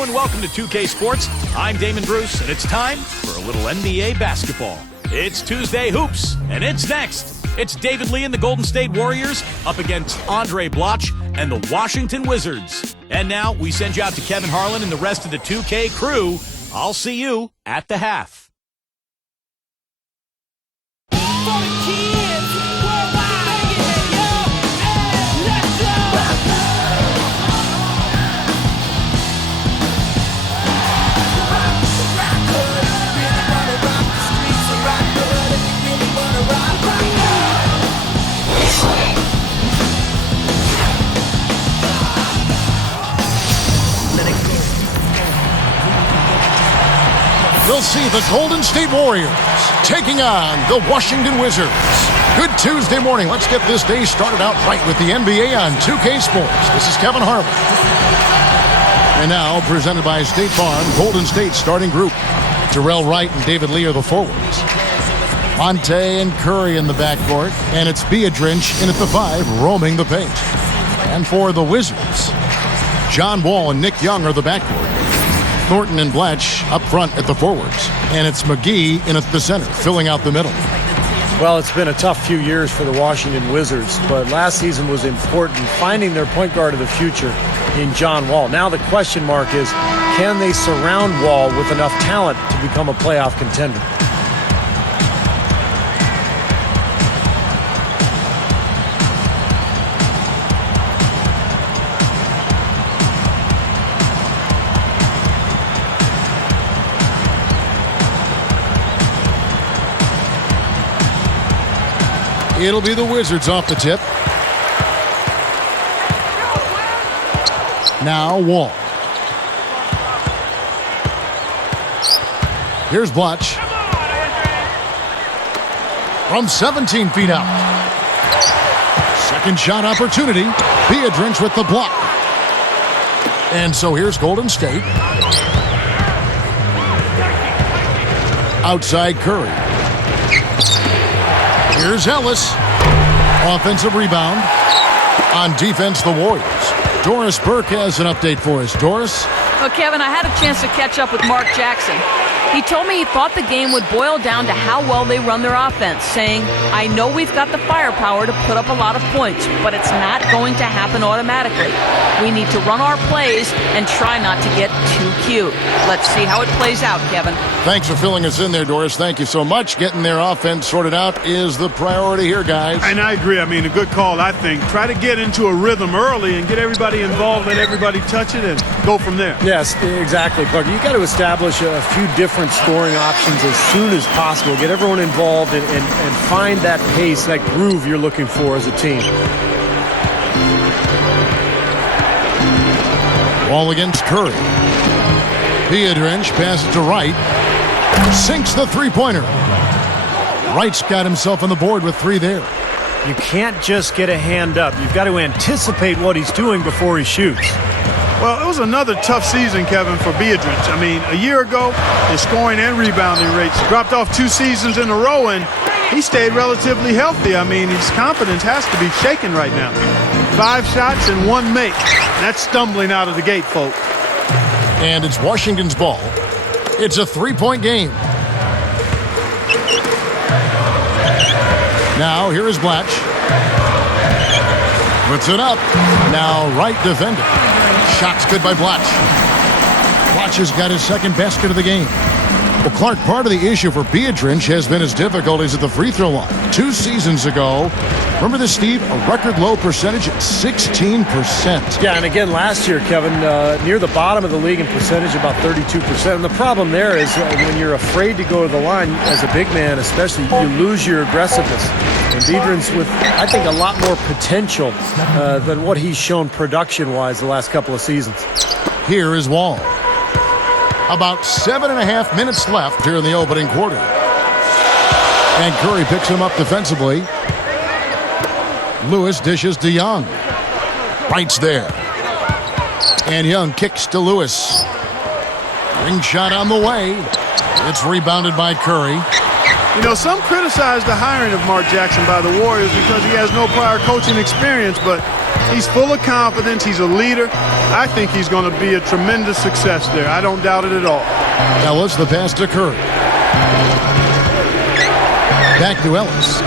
Hello and welcome to 2K Sports. I'm Damon Bruce, and it's time for a little NBA basketball. It's Tuesday Hoops, and it's next. It's David Lee and the Golden State Warriors up against Andre Bloch and the Washington Wizards. And now we send you out to Kevin Harlan and the rest of the 2K crew. I'll see you at the half. We'll see the Golden State Warriors taking on the Washington Wizards. Good Tuesday morning. Let's get this day started out right with the NBA on 2K Sports. This is Kevin Harlan. And now, presented by State Farm, Golden State starting group. Terrell Wright and David Lee are the forwards. Monte and Curry in the backcourt. And it's Beadrinch in at the 5, roaming the paint. And for the Wizards, John Wall and Nick Young are the backcourt. Thornton and Blatch up front at the forwards. And it's McGee in at the center, filling out the middle. Well, it's been a tough few years for the Washington Wizards, but last season was important, finding their point guard of the future in John Wall. Now the question mark is, can they surround Wall with enough talent to become a playoff contender? It'll be the Wizards off the tip. Now Wall. Here's Blatch. From 17 feet out. Second shot opportunity. Beadrinch with the block. And so here's Golden State. Outside Curry. Here's Ellis. Offensive rebound. On defense, the Warriors. Doris Burke has an update for us. Doris? Well, Kevin, I had a chance to catch up with Mark Jackson. He told me he thought the game would boil down to how well they run their offense, saying, I know we've got the firepower to put up a lot of points, but it's not going to happen automatically. We need to run our plays and try not to get too cute. Let's see how it plays out, Kevin. Thanks for filling us in there, Doris. Thank you so much. Getting their offense sorted out is the priority here, guys. And I agree. I mean, a good call, I think. Try to get into a rhythm early and get everybody involved, let everybody touch it, and go from there. Yes, exactly, Clark. You've got to establish a few different scoring options as soon as possible. Get everyone involved and find that pace, that groove you're looking for as a team. Ball against Curry. Beadrinch passes to Wright. Sinks the three-pointer. Wright's got himself on the board with 3 there. You can't just get a hand up. You've got to anticipate what he's doing before he shoots. Well, it was another tough season, Kevin, for Beadrinch. I mean, a year ago, his scoring and rebounding rates dropped off 2 seasons in a row, and he stayed relatively healthy. I mean, his confidence has to be shaken right now. 5 shots and 1 make. That's stumbling out of the gate, folks. And it's Washington's ball. It's a 3-point game. Now, here is Blatch. Puts it up. Now, Wright defending. Shot's good by Blatch. Blatch has got his second basket of the game. Well, Clark, part of the issue for Beadrinch has been his difficulties at the free throw line. 2 seasons ago, remember this, Steve? A record low percentage at 16%. Yeah, and again, last year, Kevin, near the bottom of the league in percentage, about 32%. And the problem there is when you're afraid to go to the line as a big man, especially, you lose your aggressiveness. And Beadrinch with, I think, a lot more potential than what he's shown production-wise the last couple of seasons. Here is Wall. About 7.5 minutes left here in the opening quarter. And Curry picks him up defensively. Lewis dishes to Young. Wright's there. And Young kicks to Lewis. Ring shot on the way. It's rebounded by Curry. You know, some criticize the hiring of Mark Jackson by the Warriors because he has no prior coaching experience, but He's full of confidence. He's a leader. I think he's going to be a tremendous success there. I don't doubt it at all. Ellis, the pass to Curry. Back to Ellis.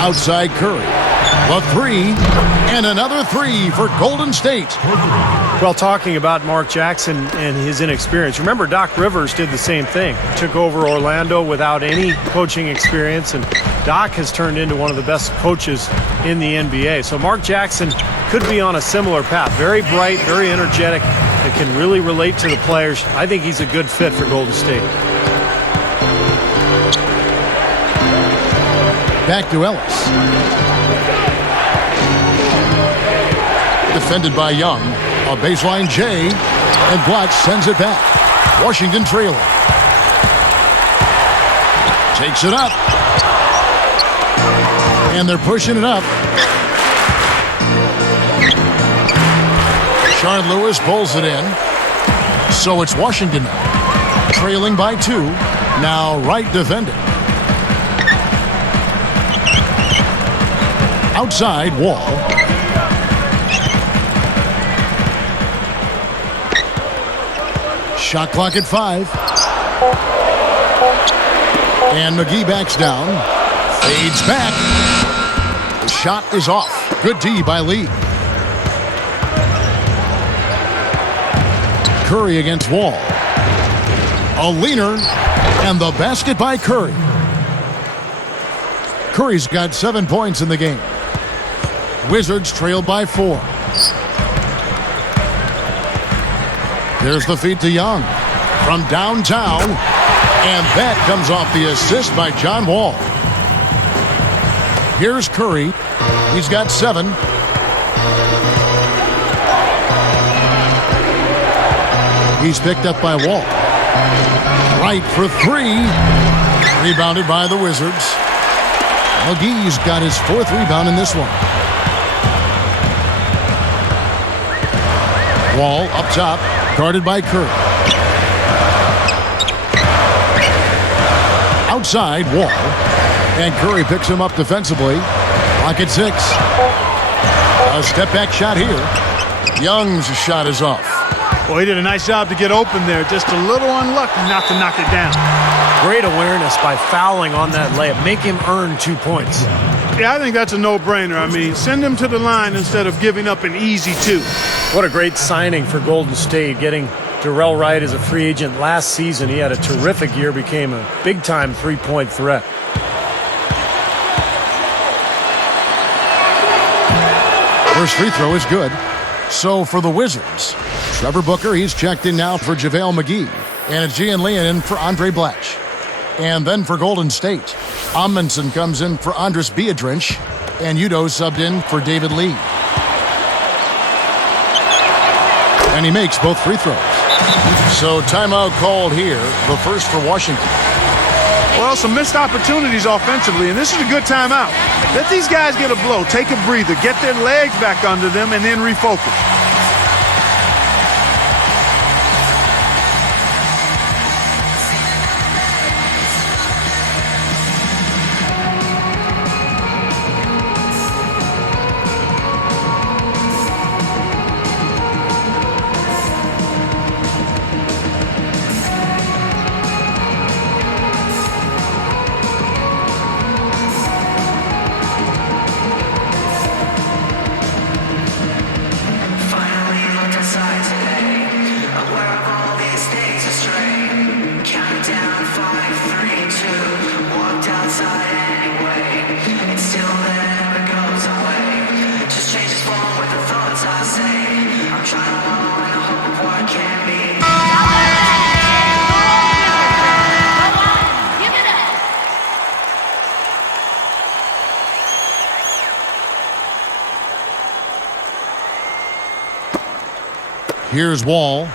Outside Curry. A three, and another three for Golden State. Well, talking about Mark Jackson and his inexperience, remember Doc Rivers did the same thing. Took over Orlando without any coaching experience, and Doc has turned into one of the best coaches in the NBA. So Mark Jackson could be on a similar path. Very bright, very energetic, that can really relate to the players. I think he's a good fit for Golden State. Back to Ellis. Defended by Young. A baseline J, and Black sends it back. Washington trailing. Takes it up. And they're pushing it up. Sean Lewis pulls it in. So it's Washington now. Trailing by 2. Now Wright defending. Outside, Wall. Shot clock at 5. And McGee backs down. Fades back. The shot is off. Good D by Lee. Curry against Wall. A leaner. And the basket by Curry. Curry's got 7 points in the game. Wizards trail by 4. There's the feed to Young from downtown, and that comes off the assist by John Wall. Here's Curry. He's got 7. He's picked up by Wall. Right for 3. Rebounded by the Wizards. McGee's got his 4th rebound in this one. Wall up top. Guarded by Curry. Outside, Wall. And Curry picks him up defensively. Clock at 6. A step-back shot here. Young's shot is off. Well, he did a nice job to get open there. Just a little unlucky not to knock it down. Great awareness by fouling on that layup. Make him earn 2 points. Yeah, I think that's a no-brainer. I mean, send him to the line instead of giving up an easy 2. What a great signing for Golden State, getting Darrell Wright as a free agent last season. He had a terrific year, became a big-time three-point threat. First free throw is good. So for the Wizards, Trevor Booker, he's checked in now for JaVale McGee. And it's Gian Leon in for Andre Blatch. And then for Golden State, Amundsen comes in for Andres Biedrins. And Udo subbed in for David Lee. And he makes both free throws. So timeout called here, the first for Washington. Well, some missed opportunities offensively, and this is a good timeout. Let these guys get a blow, take a breather, get their legs back under them, and then refocus. Here's Wall,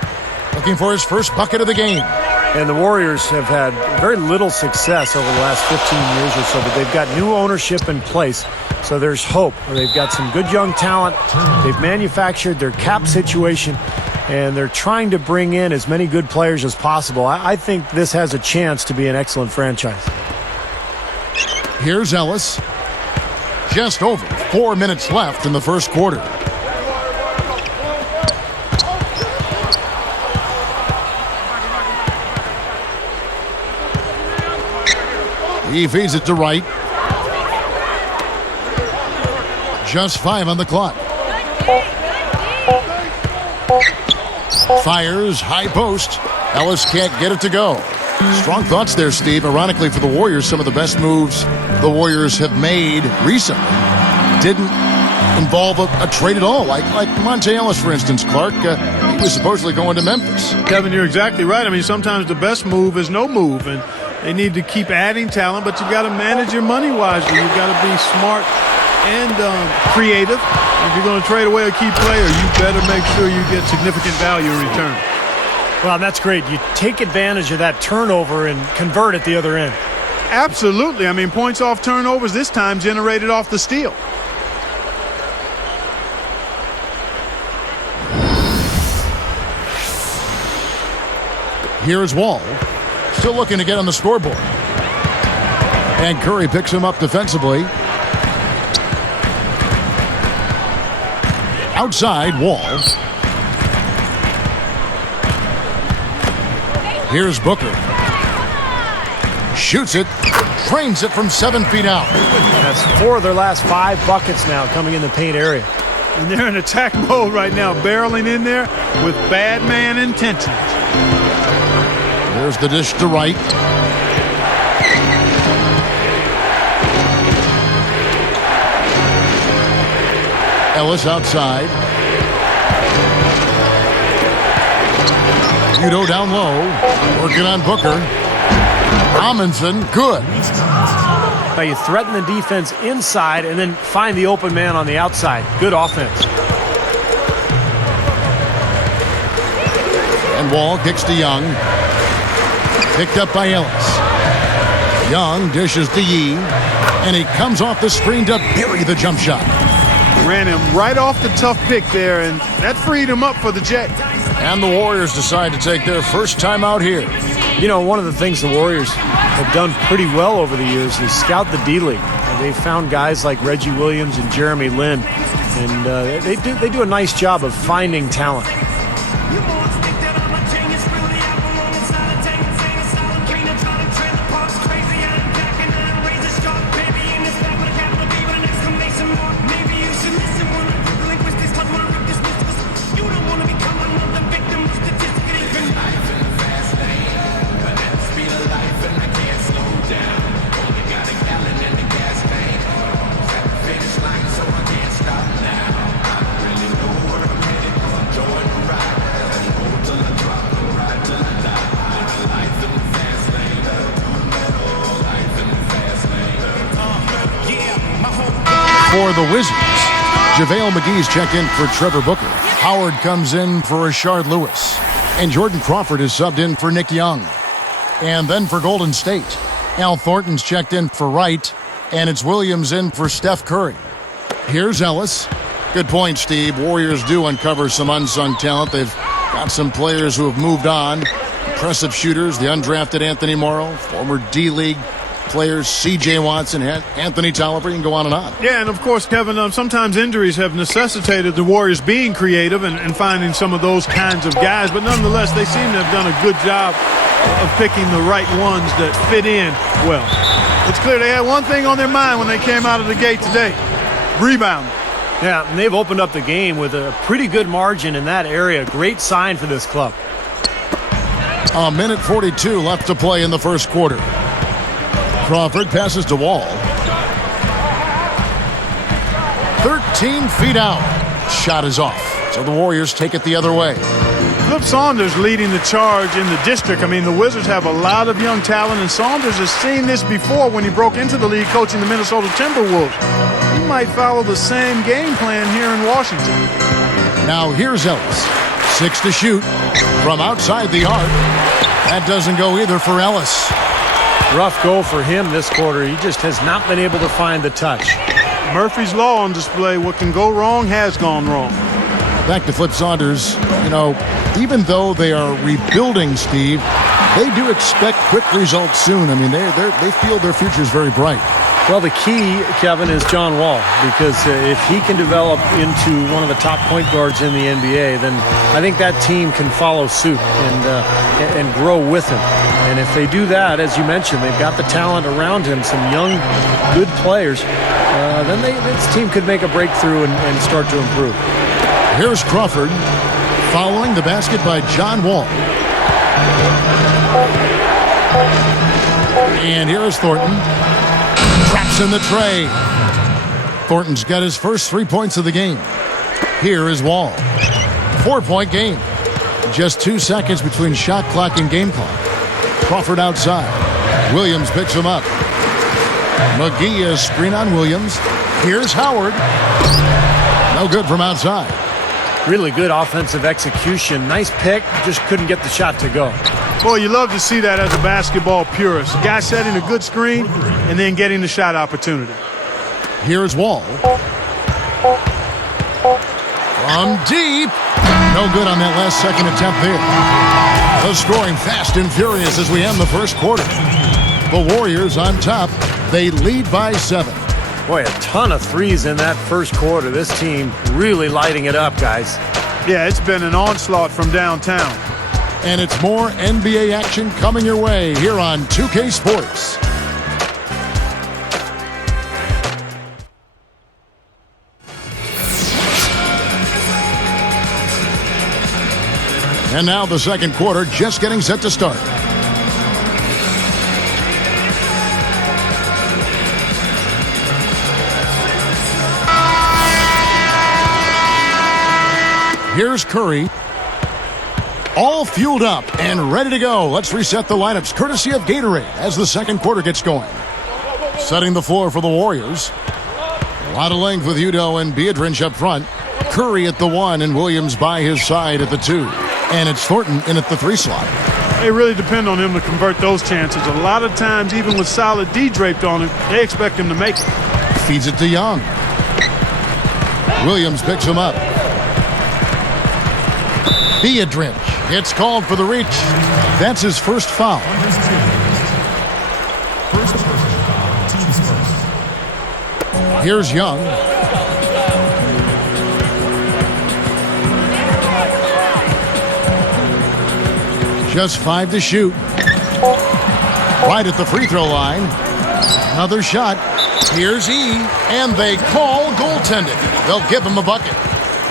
looking for his first bucket of the game. And the Warriors have had very little success over the last 15 years or so, but they've got new ownership in place, so there's hope. They've got some good young talent. They've manufactured their cap situation, and they're trying to bring in as many good players as possible. I think this has a chance to be an excellent franchise. Here's Ellis. Just over 4 minutes left in the first quarter. He feeds it to Wright. Just 5 on the clock. Fires, high post. Ellis can't get it to go. Strong thoughts there, Steve. Ironically for the Warriors, some of the best moves the Warriors have made recently didn't involve a trade at all. Like Monte Ellis, for instance, Clark. He was supposedly going to Memphis. Kevin, you're exactly right. I mean, sometimes the best move is no move, and they need to keep adding talent, but you got to manage your money wisely. You've got to be smart and creative. If you're going to trade away a key player, you better make sure you get significant value in return. Well, that's great. You take advantage of that turnover and convert at the other end. Absolutely. I mean, points off turnovers this time generated off the steal. Here's Wall. Still looking to get on the scoreboard. And Curry picks him up defensively. Outside, Wall. Here's Booker. Shoots it. Drains it from 7 feet out. That's 4 of their last 5 buckets now coming in the paint area. And they're in attack mode right now, barreling in there with bad man intentions. There's the dish to Wright. Ellis outside. Udo down low. Working on Booker. Amundsen, good. Now you threaten the defense inside and then find the open man on the outside. Good offense. And Wall kicks to Young. Picked up by Ellis. Young dishes to Yee. And he comes off the screen to bury the jump shot. Ran him right off the tough pick there, and that freed him up for the Jet. And the Warriors decide to take their first time out here. You know, one of the things the Warriors have done pretty well over the years is scout the D-League. They've found guys like Reggie Williams and Jeremy Lin, and they do a nice job of finding talent. For the Wizards, JaVale McGee's checked in for Trevor Booker. Howard comes in for Rashard Lewis. And Jordan Crawford is subbed in for Nick Young. And then for Golden State, Al Thornton's checked in for Wright. And it's Williams in for Steph Curry. Here's Ellis. Good point, Steve. Warriors do uncover some unsung talent. They've got some players who have moved on. Impressive shooters, the undrafted Anthony Morrow, former D-League players, C.J. Watson, Anthony Tolliver, you can go on and on. Yeah, and of course, Kevin, sometimes injuries have necessitated the Warriors being creative and finding some of those kinds of guys, but nonetheless, they seem to have done a good job of picking the right ones that fit in well. It's clear they had one thing on their mind when they came out of the gate today: rebound. Yeah, and they've opened up the game with a pretty good margin in that area. Great sign for this club. A minute 42 left to play in the first quarter. Crawford passes to Wall. 13 feet out. Shot is off. So the Warriors take it the other way. Flip Saunders leading the charge in the district. I mean, the Wizards have a lot of young talent, and Saunders has seen this before when he broke into the league coaching the Minnesota Timberwolves. He might follow the same game plan here in Washington. Now here's Ellis. 6 to shoot from outside the arc. That doesn't go either for Ellis. Rough go for him this quarter. He just has not been able to find the touch. Murphy's Law on display. What can go wrong has gone wrong. Back to Flip Saunders. You know, even though they are rebuilding, Steve, they do expect quick results soon. I mean, they feel their future is very bright. Well, the key, Kevin, is John Wall, because if he can develop into one of the top point guards in the NBA, then I think that team can follow suit and grow with him. And if they do that, as you mentioned, they've got the talent around him, some young, good players, then this team could make a breakthrough and start to improve. Here's Crawford following the basket by John Wall. And here is Thornton. Traps in the tray. Thornton's got his first 3 points of the game. Here is Wall. 4-point game. Just 2 seconds between shot clock and game clock. Crawford outside. Williams picks him up. McGee is screen on Williams. Here's Howard. No good from outside. Really good offensive execution. Nice pick. Just couldn't get the shot to go. Boy, you love to see that as a basketball purist. A guy setting a good screen and then getting the shot opportunity. Here's Wall. From deep. No good on that last second attempt there. The scoring fast and furious as we end the first quarter. The Warriors on top. They lead by 7. Boy, a ton of threes in that first quarter. This team really lighting it up, guys. Yeah, it's been an onslaught from downtown. And it's more NBA action coming your way here on 2K Sports. And now the second quarter just getting set to start. Here's Curry. All fueled up and ready to go. Let's reset the lineups courtesy of Gatorade as the second quarter gets going. Setting the floor for the Warriors. A lot of length with Udoh and Biedrins up front. Curry at the 1 and Williams by his side at the 2. And it's Thornton in at the 3 slot. They really depend on him to convert those chances. A lot of times, even with solid D draped on him, they expect him to make it. Feeds it to Young. Williams picks him up. Biedrins gets called for the reach. That's his first foul. Here's Young. Just 5 to shoot. Right at the free throw line. Another shot. Here's E. And they call goaltending. They'll give him a bucket.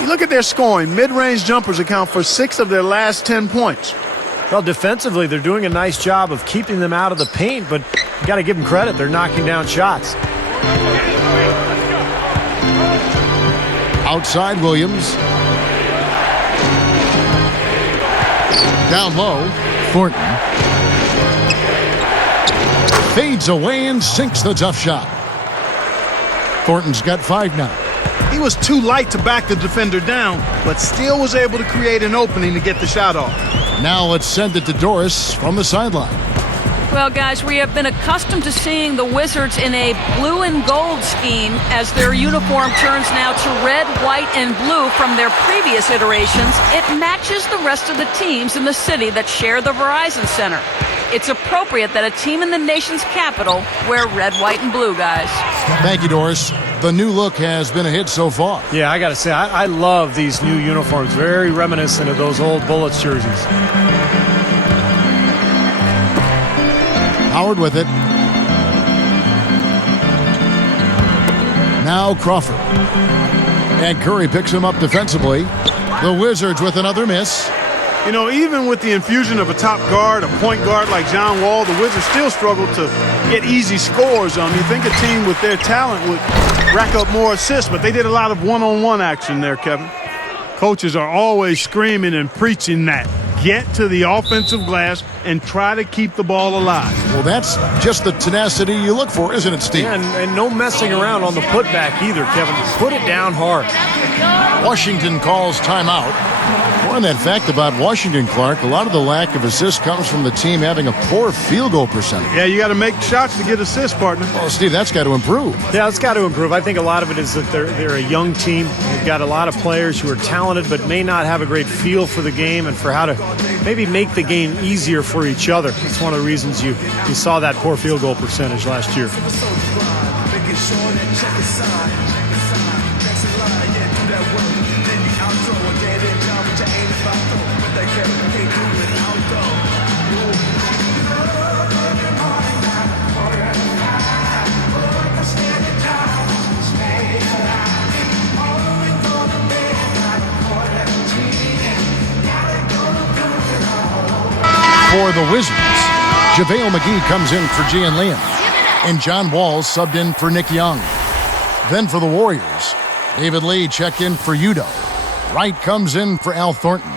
You look at their scoring. Mid-range jumpers account for 6 of their last 10 points. Well, defensively, they're doing a nice job of keeping them out of the paint, but you got to give them credit. They're knocking down shots. Outside Williams. Down low, Thornton. Fades away and sinks the tough shot. Thornton's got 5 now. He was too light to back the defender down, but still was able to create an opening to get the shot off. Now let's send it to Doris from the sideline. Well, guys, we have been accustomed to seeing the Wizards in a blue and gold scheme as their uniform turns now to red, white, and blue from their previous iterations. It matches the rest of the teams in the city that share the Verizon Center. It's appropriate that a team in the nation's capital wear red, white, and blue, guys. Thank you, Doris. The new look has been a hit so far. Yeah, I got to say, I love these new uniforms. Very reminiscent of those old Bullets jerseys. Howard with it. Now Crawford. And Curry picks him up defensively. The Wizards with another miss. You know, even with the infusion of a top guard, a point guard like John Wall, the Wizards still struggle to get easy scores. You think a team with their talent would rack up more assists, but they did a lot of one-on-one action there, Kevin. Coaches are always screaming and preaching that. Get to the offensive glass and try to keep the ball alive. Well, that's just the tenacity you look for, isn't it, Steve? Yeah, and no messing around on the putback either, Kevin. Put it down hard. Washington calls timeout. More on that fact about Washington, Clark, a lot of the lack of assists comes from the team having a poor field goal percentage. Yeah, you got to make shots to get assists, partner. Well, Steve, that's got to improve. Yeah, it's got to improve. I think a lot of it is that they're a young team. They've got a lot of players who are talented but may not have a great feel for the game and for how to maybe make the game easier for each other. That's one of the reasons you saw that poor field goal percentage last year. making sure that check is signed. Next in line, yeah, do that work. Then you outro again and jump with your aim about throw. But that character can't do it outdoor. For the Wizards, JaVale McGee comes in for Gian Liam, and John Wall subbed in for Nick Young. Then for the Warriors, David Lee checked in for Udo. Wright comes in for Al Thornton,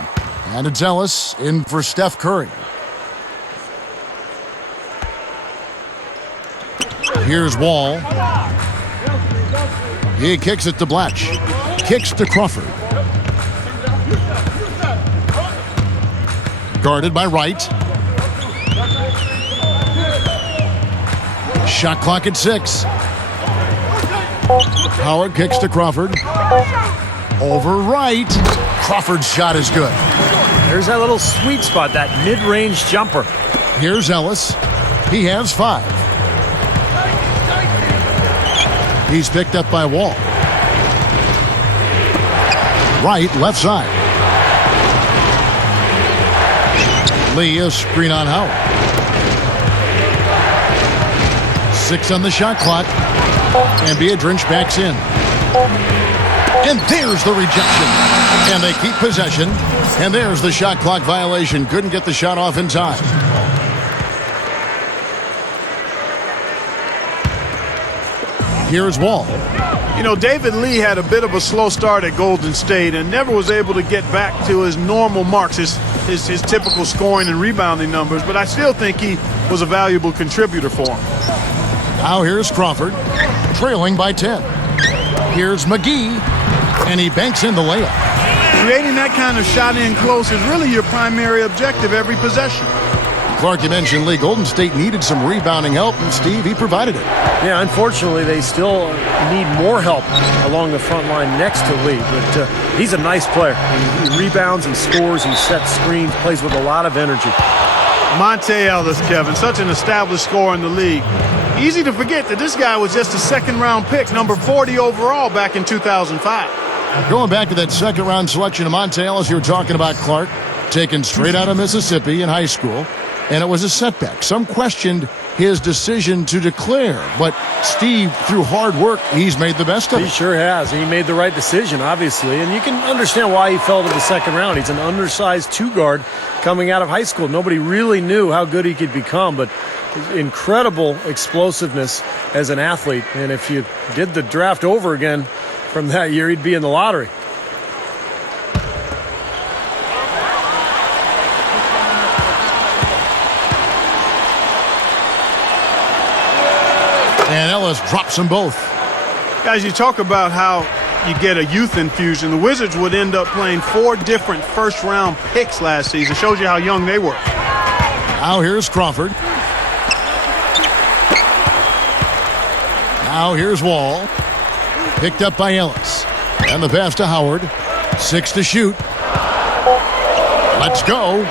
and it's Ellis in for Steph Curry. Here's Wall. He kicks it to Blatch. Kicks to Crawford. Guarded by Wright. Shot clock at 6. Howard kicks to Crawford. Over Wright. Crawford's shot is good. There's that little sweet spot, that mid-range jumper. Here's Ellis. He has 5. He's picked up by Wall. Wright, left side. Lee, a screen on Howard. 6 on the shot clock. And Biedrins backs in. And there's the rejection. And they keep possession. And there's the shot clock violation. Couldn't get the shot off in time. Here's Wall. You know, David Lee had a bit of a slow start at Golden State and never was able to get back to his normal marks, his typical scoring and rebounding numbers, but I still think he was a valuable contributor for him. Now here's Crawford, trailing by 10. Here's McGee, and he banks in the layup. Creating that kind of shot in close is really your primary objective every possession. Clark, you mentioned Lee. Golden State needed some rebounding help, and Steve, he provided it. Yeah, unfortunately, they still need more help along the front line next to Lee, but he's a nice player. He rebounds, he scores, he sets screens, plays with a lot of energy. Monte Ellis, Kevin, such an established scorer in the league. Easy to forget that this guy was just a second-round pick, number 40 overall back in 2005. Going back to that second-round selection of Monte Ellis, you were talking about Clark, taken straight out of Mississippi in high school, and it was a setback. Some questioned his decision to declare, but Steve, through hard work, he's made the best of it. He sure has. He made the right decision, obviously, and you can understand why he fell to the second round. He's an undersized two-guard coming out of high school. Nobody really knew how good he could become, but incredible explosiveness as an athlete, and if you did the draft over again from that year, he'd be in the lottery. And Ellis drops them both. Guys, you talk about how you get a youth infusion. The Wizards would end up playing 4 different first-round picks last season. Shows you how young they were. Now here's Crawford. Now here's Wall. Picked up by Ellis. And the pass to Howard. 6 to shoot. Let's go.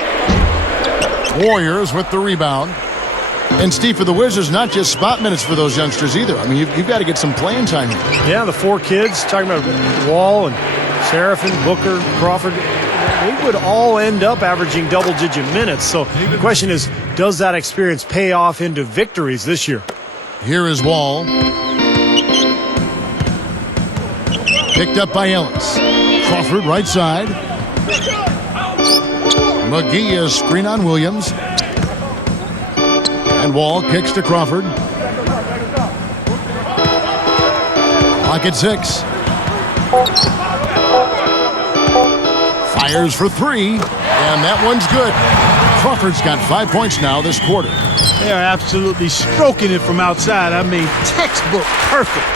Warriors with the rebound. And Steve, for the Wizards, not just spot minutes for those youngsters either. I mean, you've got to get some playing time here. Yeah, the 4 kids, talking about Wall and Seraphin, Booker, Crawford, they would all end up averaging double-digit minutes. So the question is, does that experience pay off into victories this year? Here is Wall. Picked up by Ellis. Crawford, right side. McGee is screen on Williams. And Wall kicks to Crawford. Clock at 6. Fires for 3. And that one's good. Crawford's got 5 points now this quarter. They are absolutely stroking it from outside. I mean, textbook perfect.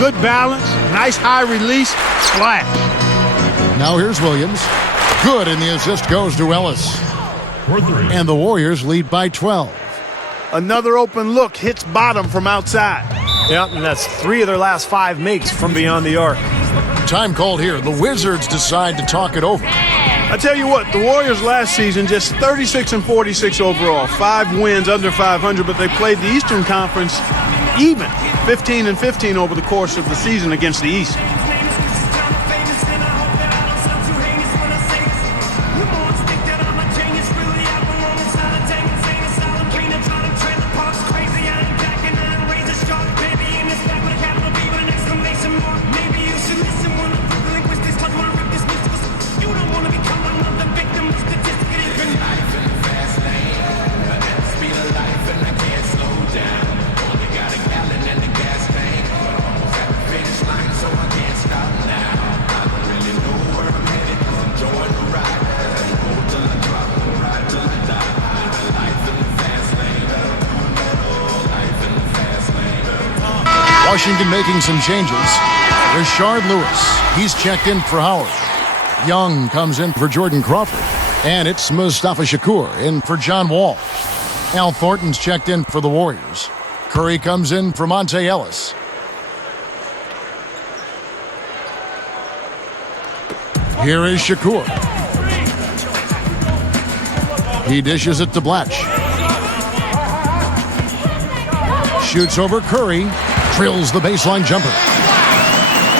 Good balance, nice high release, splash. Now here's Williams. Good, and the assist goes to Ellis. And the Warriors lead by 12. Another open look hits bottom from outside. Yep, and that's 3 of their last 5 makes from beyond the arc. Time called here. The Wizards decide to talk it over. I tell you what, the Warriors last season just 36 and 46 overall, 5 wins under 500, but they played the Eastern Conference even 15-15 over the course of the season against the East. Washington making some changes. Rashard Lewis, he's checked in for Howard. Young comes in for Jordan Crawford. And it's Mustafa Shakur in for John Wall. Al Thornton's checked in for the Warriors. Curry comes in for Monte Ellis. Here is Shakur. He dishes it to Blatch. Shoots over Curry. Drills the baseline jumper.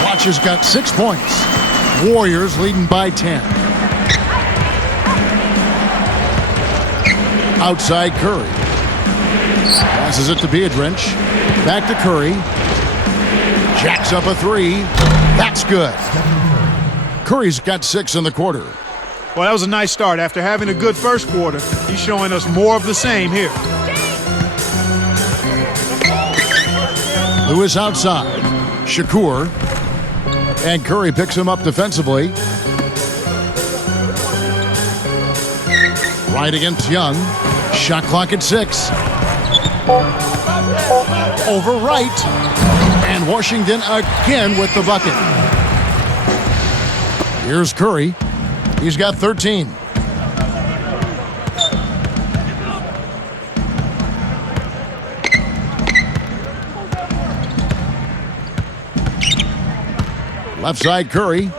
Blatch has got 6 points. Warriors leading by 10. Outside Curry. Passes it to Biedrins. Back to Curry. Jacks up a 3. That's good. Curry's got 6 in the quarter. Well, that was a nice start. After having a good first quarter, he's showing us more of the same here. Lewis outside. Shakur. And Curry picks him up defensively. Right against Young. Shot clock at 6. Over right. And Washington again with the bucket. Here's Curry. He's got 13. Left side Curry.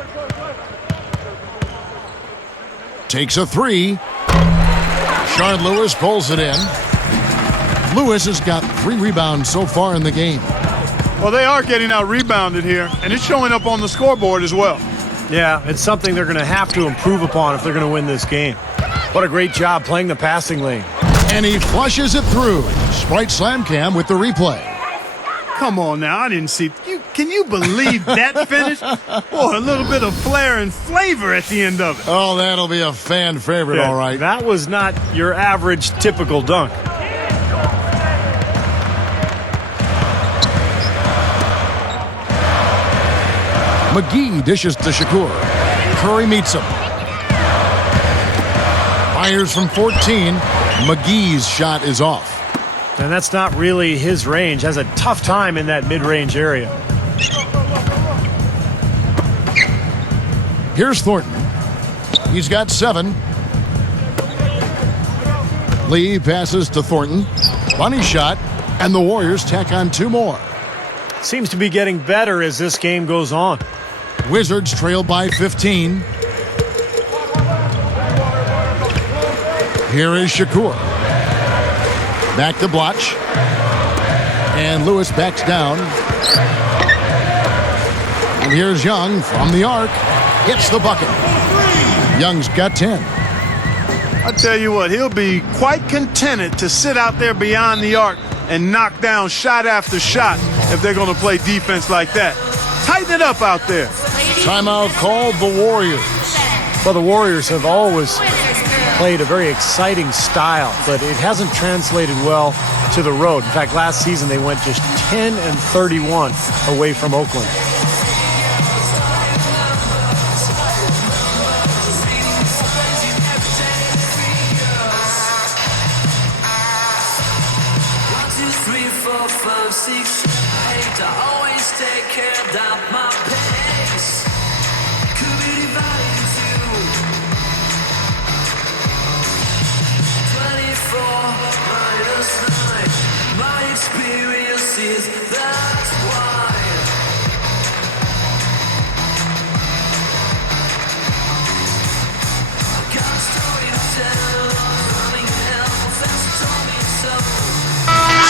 Takes a 3. Rashard Lewis pulls it in. Lewis has got 3 rebounds so far in the game. Well, they are getting out rebounded here, and it's showing up on the scoreboard as well. Yeah, it's something they're going to have to improve upon if they're going to win this game. What a great job playing the passing lane. And he flushes it through. Sprite Slam Cam with the replay. Come on now, I didn't see. Can you believe that finish? Boy, a little bit of flair and flavor at the end of it. Oh, that'll be a fan favorite, all right. That was not your average typical dunk. McGee dishes to Shakur. Curry meets him. Fires from 14. McGee's shot is off. And that's not really his range. Has a tough time in that mid-range area. Here's Thornton. He's got 7. Lee passes to Thornton. Bunny shot, and the Warriors tack on 2 more. Seems to be getting better as this game goes on. Wizards trail by 15. Here is Shakur. Back to Blatch. And Lewis backs down. And here's Young from the arc. Gets the bucket. Young's got 10. I tell you what, he'll be quite contented to sit out there beyond the arc and knock down shot after shot if they're going to play defense like that. Tighten it up out there. Timeout called the Warriors. Well, the Warriors have always played a very exciting style, but it hasn't translated well to the road. In fact, last season they went just 10-31 away from Oakland.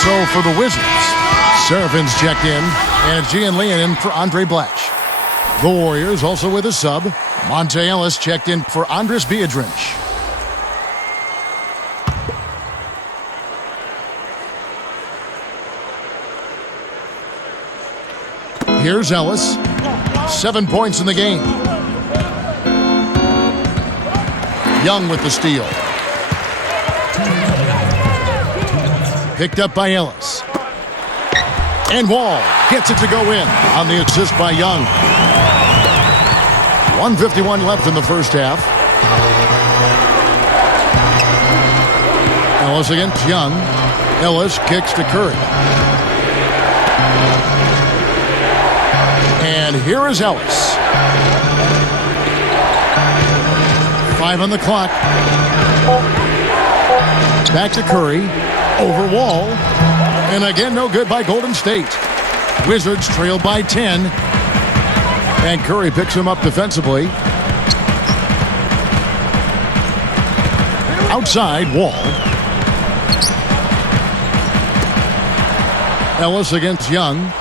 So for the Wizards, Serafin's checked in, and Gian Leon in for Andre Blatch. The Warriors also with a sub. Monte Ellis checked in for Andres Biedrins. Here's Ellis. 7 points in the game. Young with the steal. Picked up by Ellis. And Wall gets it to go in on the assist by Young. 1:51 left in the first half. Ellis against Young. Ellis kicks to Curry. And here is Ellis. 5 on the clock. Back to Curry. Over Wall. And again, no good by Golden State. Wizards trail by 10. And Curry picks him up defensively. Outside, Wall. Ellis against Young.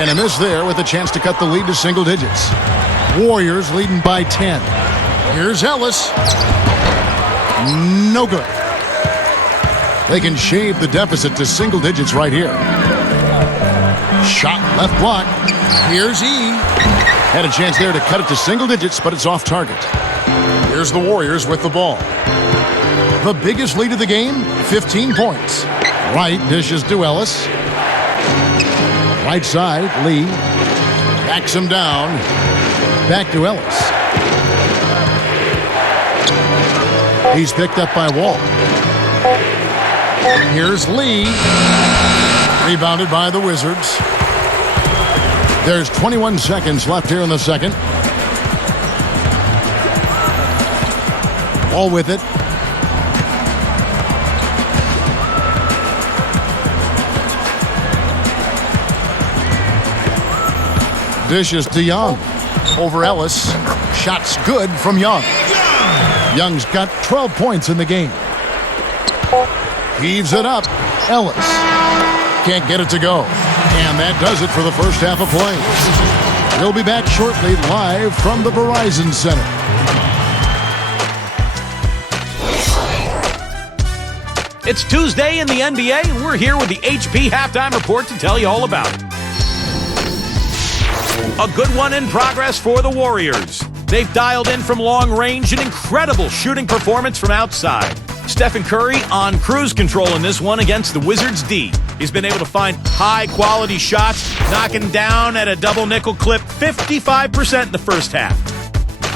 And a miss there with a chance to cut the lead to single digits. Warriors leading by 10. Here's Ellis. No good. They can shave the deficit to single digits right here. Shot left block. Here's E. Had a chance there to cut it to single digits, but it's off target. Here's the Warriors with the ball. The biggest lead of the game, 15 points. Wright dishes to Ellis. Right side, Lee. Backs him down. Back to Ellis. He's picked up by Wall. Here's Lee. Rebounded by the Wizards. There's 21 seconds left here in the second. Wall with it. Dishes to Young. Over Ellis. Shots good from Young. Young's got 12 points in the game. Heaves it up. Ellis. Can't get it to go. And that does it for the first half of play. We'll be back shortly live from the Verizon Center. It's Tuesday in the NBA, and we're here with the HP Halftime Report to tell you all about it. A good one in progress for the Warriors. They've dialed in from long range an incredible shooting performance from outside. Stephen Curry on cruise control in this one against the Wizards D. He's been able to find high-quality shots, knocking down at a double nickel clip 55% in the first half.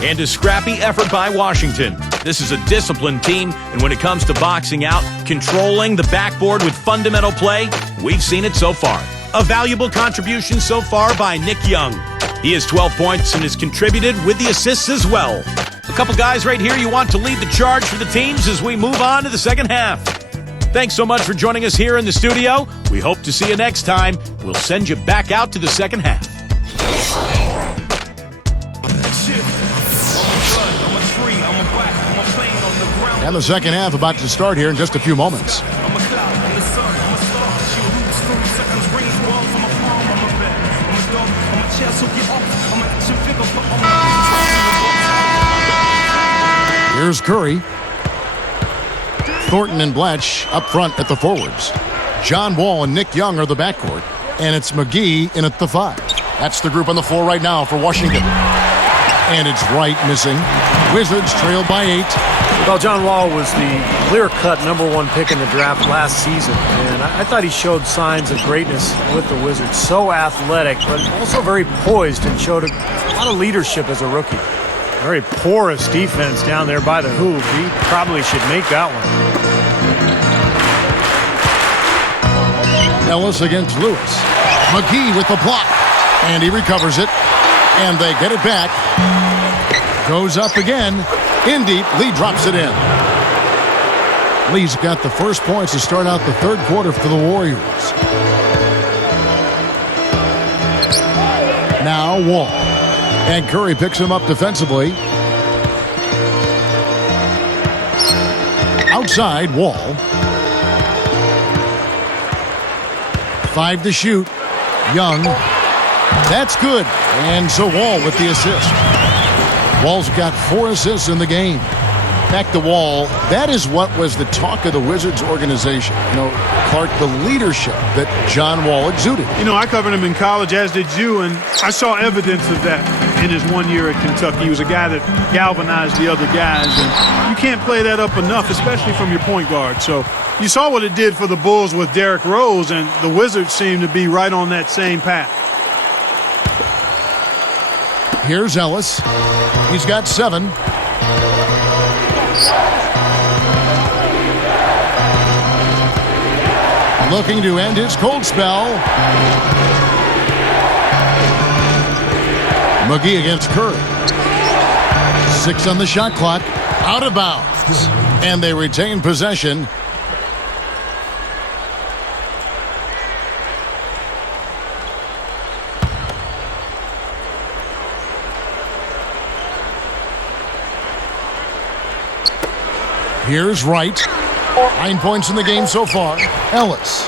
And a scrappy effort by Washington. This is a disciplined team, and when it comes to boxing out, controlling the backboard with fundamental play, we've seen it so far. A valuable contribution so far by Nick Young. He has 12 points and has contributed with the assists as well. A couple guys right here you want to lead the charge for the teams as we move on to the second half. Thanks so much for joining us here in the studio. We hope to see you next time. We'll send you back out to the second half. And the second half about to start here in just a few moments. Here's Curry. Thornton and Blatch up front at the forwards. John Wall and Nick Young are the backcourt. And it's McGee in at the 5. That's the group on the floor right now for Washington. And it's Wright missing. Wizards trail by 8. Well, John Wall was the clear-cut #1 pick in the draft last season, and I thought he showed signs of greatness with the Wizards. So athletic, but also very poised and showed a lot of leadership as a rookie. Very porous defense down there by the hoop. He probably should make that one. Ellis against Lewis. McGee with the block. And he recovers it. And they get it back. Goes up again. In deep. Lee drops it in. Lee's got the first points to start out the third quarter for the Warriors. Now Wall. And Curry picks him up defensively. Outside, Wall. 5 to shoot. Young. That's good. And so Wall with the assist. Wall's got 4 assists in the game. Back to Wall. That is what was the talk of the Wizards organization. You know, Clark, the leadership that John Wall exuded. You know, I covered him in college, as did you, and I saw evidence of that in his 1 year at Kentucky. He was a guy that galvanized the other guys, and you can't play that up enough, especially from your point guard. So you saw what it did for the Bulls with Derrick Rose, and the Wizards seem to be right on that same path. Here's Ellis. He's got 7. Looking to end his cold spell. McGee against Curry. 6 on the shot clock. Out of bounds. And they retain possession. Here's Wright. 9 points in the game so far. Ellis.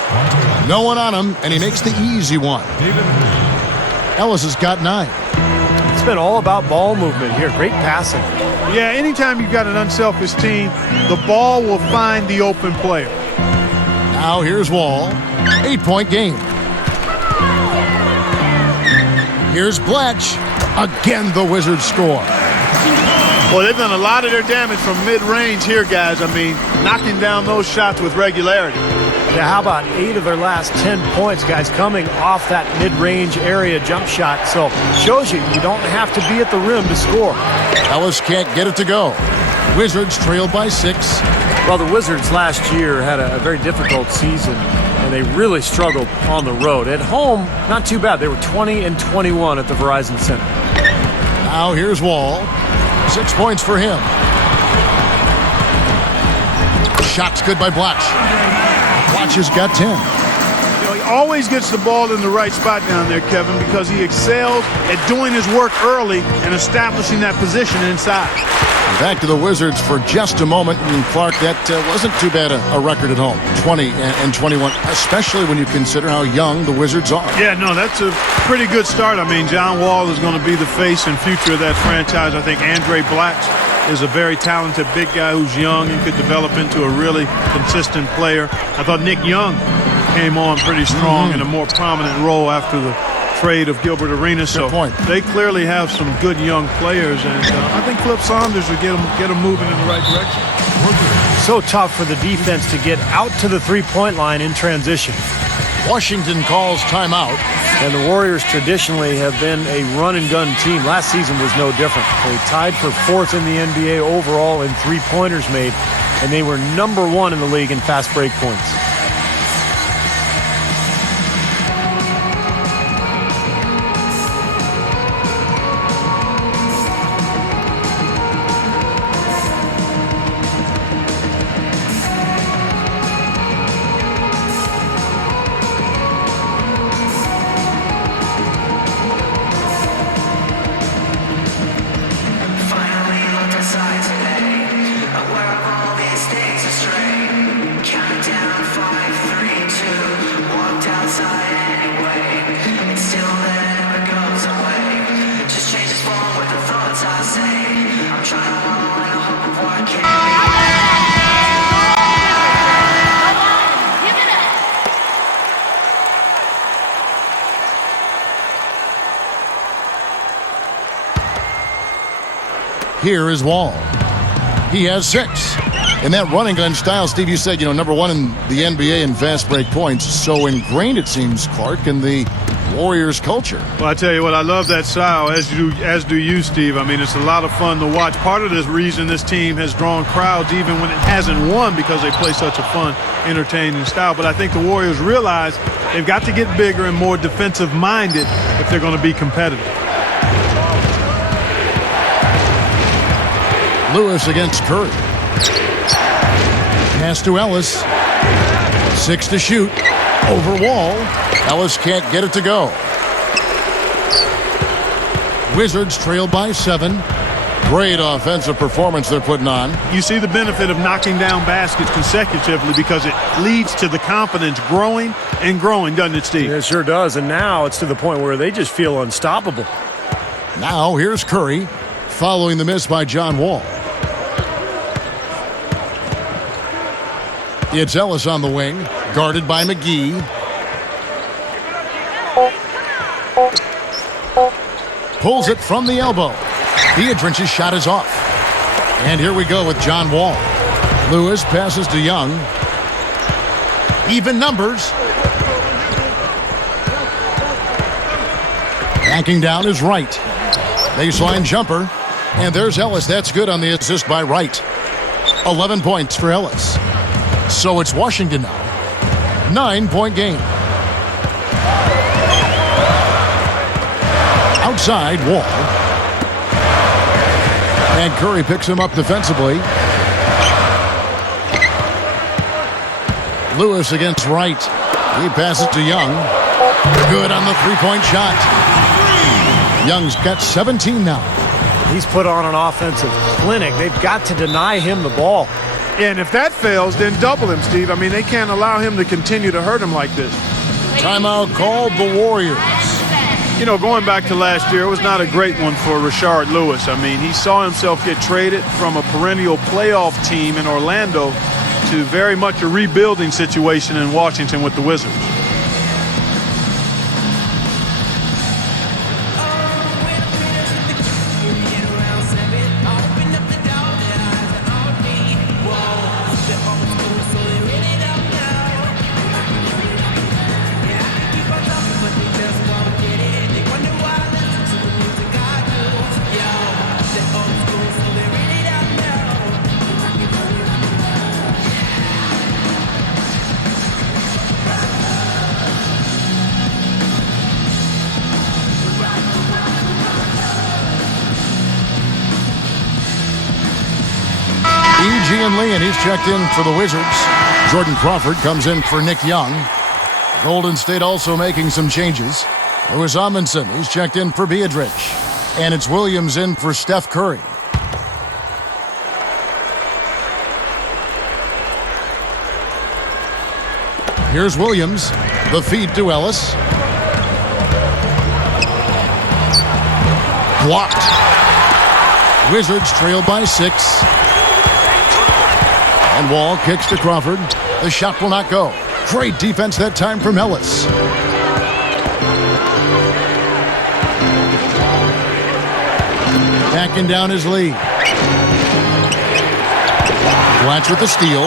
No one on him, and he makes the easy one. Ellis has got 9. It's been all about ball movement here. Great passing. Yeah, anytime you've got an unselfish team, the ball will find the open player. Now here's Wall. 8-point game. Here's Bletch. Again, the Wizards score. Well, they've done a lot of their damage from mid-range here, guys. I mean, knocking down those shots with regularity. Yeah, how about 8 of their last 10 points, guys, coming off that mid-range area jump shot. So shows you don't have to be at the rim to score. Ellis can't get it to go. Wizards trail by 6. Well, the Wizards last year had a very difficult season, and they really struggled on the road. At home, not too bad. They were 20-21 at the Verizon Center. Now here's Wall. 6 points for him. Shot's good by Blatch. Blatch has got 10. You know, he always gets the ball in the right spot down there, Kevin, because he excels at doing his work early and establishing that position inside. Back to the Wizards for just a moment. And Clark, that wasn't too bad a record at home. 20-21, especially when you consider how young the Wizards are. Yeah, no, that's a pretty good start. I mean, John Wall is going to be the face and future of that franchise. I think Andre Blatch is a very talented big guy who's young and could develop into a really consistent player. I thought Nick Young came on pretty strong in a more prominent role after the trade of Gilbert Arenas. So they clearly have some good young players, and I think Flip Saunders will get them moving in the right direction. So tough for the defense to get out to the three-point line in transition. Washington calls timeout. And the Warriors traditionally have been a run-and-gun team. Last season was no different. They tied for 4th in the NBA overall in three-pointers made, and they were number 1 in the league in fast break points. Here is Wall. He has 6. In that running gun style, Steve, you said, number 1 in the NBA in fast break points. So ingrained, it seems, Clark, in the Warriors culture. Well, I tell you what, I love that style, as do you, Steve. I mean, it's a lot of fun to watch. Part of the reason this team has drawn crowds even when it hasn't won, because they play such a fun, entertaining style. But I think the Warriors realize they've got to get bigger and more defensive-minded if they're going to be competitive. Lewis against Curry. Pass to Ellis. 6 to shoot. Over Wall. Ellis can't get it to go. Wizards trail by 7. Great offensive performance they're putting on. You see the benefit of knocking down baskets consecutively because it leads to the confidence growing and growing, doesn't it, Steve? It sure does, and now it's to the point where they just feel unstoppable. Now here's Curry, following the miss by John Wall. It's Ellis on the wing, guarded by McGee. Pulls it from the elbow. Biedrinch's shot is off. And here we go with John Wall. Lewis passes to Young. Even numbers. Backing down is Wright. Baseline jumper. And there's Ellis. That's good on the assist by Wright. 11 points for Ellis. So it's Washington now. 9-point game. Outside, Wall. And Curry picks him up defensively. Lewis against Wright. He passes to Young. Good on the three-point shot. Young's got 17 now. He's put on an offensive clinic. They've got to deny him the ball. And if that fails, then double him, Steve. I mean, they can't allow him to continue to hurt him like this. Timeout called the Warriors. You know, going back to last year, it was not a great one for Rashard Lewis. I mean, he saw himself get traded from a perennial playoff team in Orlando to very much a rebuilding situation in Washington with the Wizards. E.G. Lee, and he's checked in for the Wizards. Jordan Crawford comes in for Nick Young. Golden State also making some changes. Louis Amundsen, he's checked in for Biedrich. And it's Williams in for Steph Curry. Here's Williams. The feed to Ellis. Blocked. Wizards trail by 6. And Wall kicks to Crawford. The shot will not go. Great defense that time from Ellis. Backing down his lead. Blatch with the steal.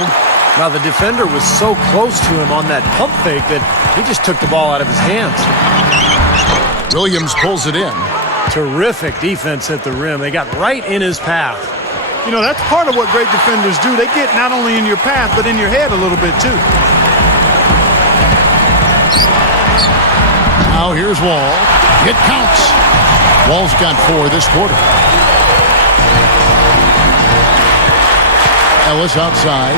Now the defender was so close to him on that pump fake that he just took the ball out of his hands. Williams pulls it in. Terrific defense at the rim. They got right in his path. You know, that's part of what great defenders do. They get not only in your path, but in your head a little bit, too. Now here's Wall. It counts. Wall's got 4 this quarter. Ellis outside.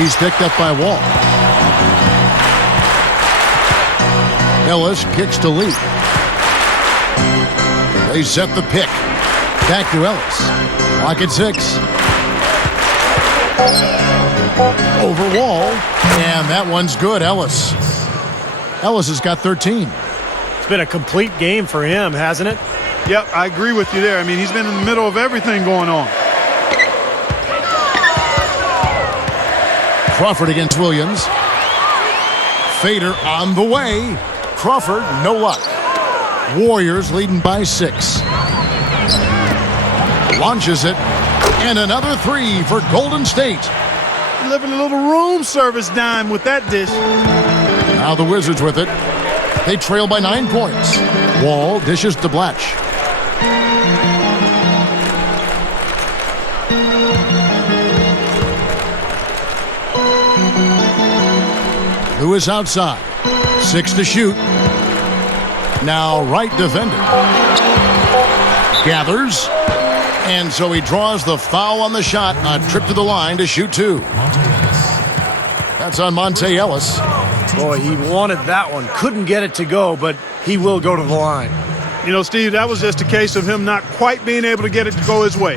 He's picked up by Wall. Ellis kicks to Lee. They set the pick. Back to Ellis. Lock at 6. Over Wall. And that one's good, Ellis. Ellis has got 13. It's been a complete game for him, hasn't it? Yep, I agree with you there. I mean, he's been in the middle of everything going on. Crawford against Williams. Fader on the way. Crawford, no luck. Warriors leading by 6. Launches it. And another 3 for Golden State. Living a little room service dime with that dish. Now the Wizards with it. They trail by 9 points. Wall dishes to Blatch. Lewis outside. 6 to shoot. Now right defender. Gathers. And so he draws the foul on the shot. A trip to the line to shoot 2. That's on Monte Ellis. Boy, he wanted that one. Couldn't get it to go, but he will go to the line. You know, Steve, that was just a case of him not quite being able to get it to go his way.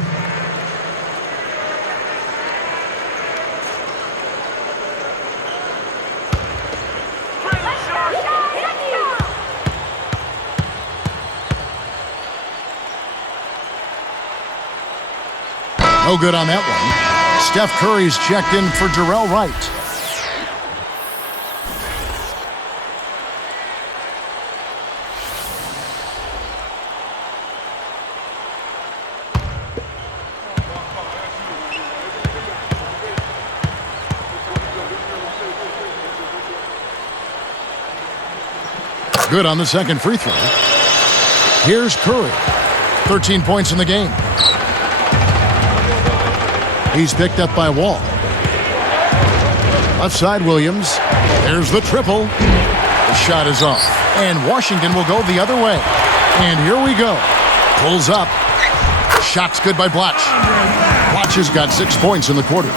No good on that one. Steph Curry's checked in for Jarrell Wright. Good on the second free throw. Here's Curry. 13 points in the game. He's picked up by Wall. Left side, Williams. There's the triple. The shot is off. And Washington will go the other way. And here we go. Pulls up. Shot's good by Blatch. Blatch has got 6 points in the quarter.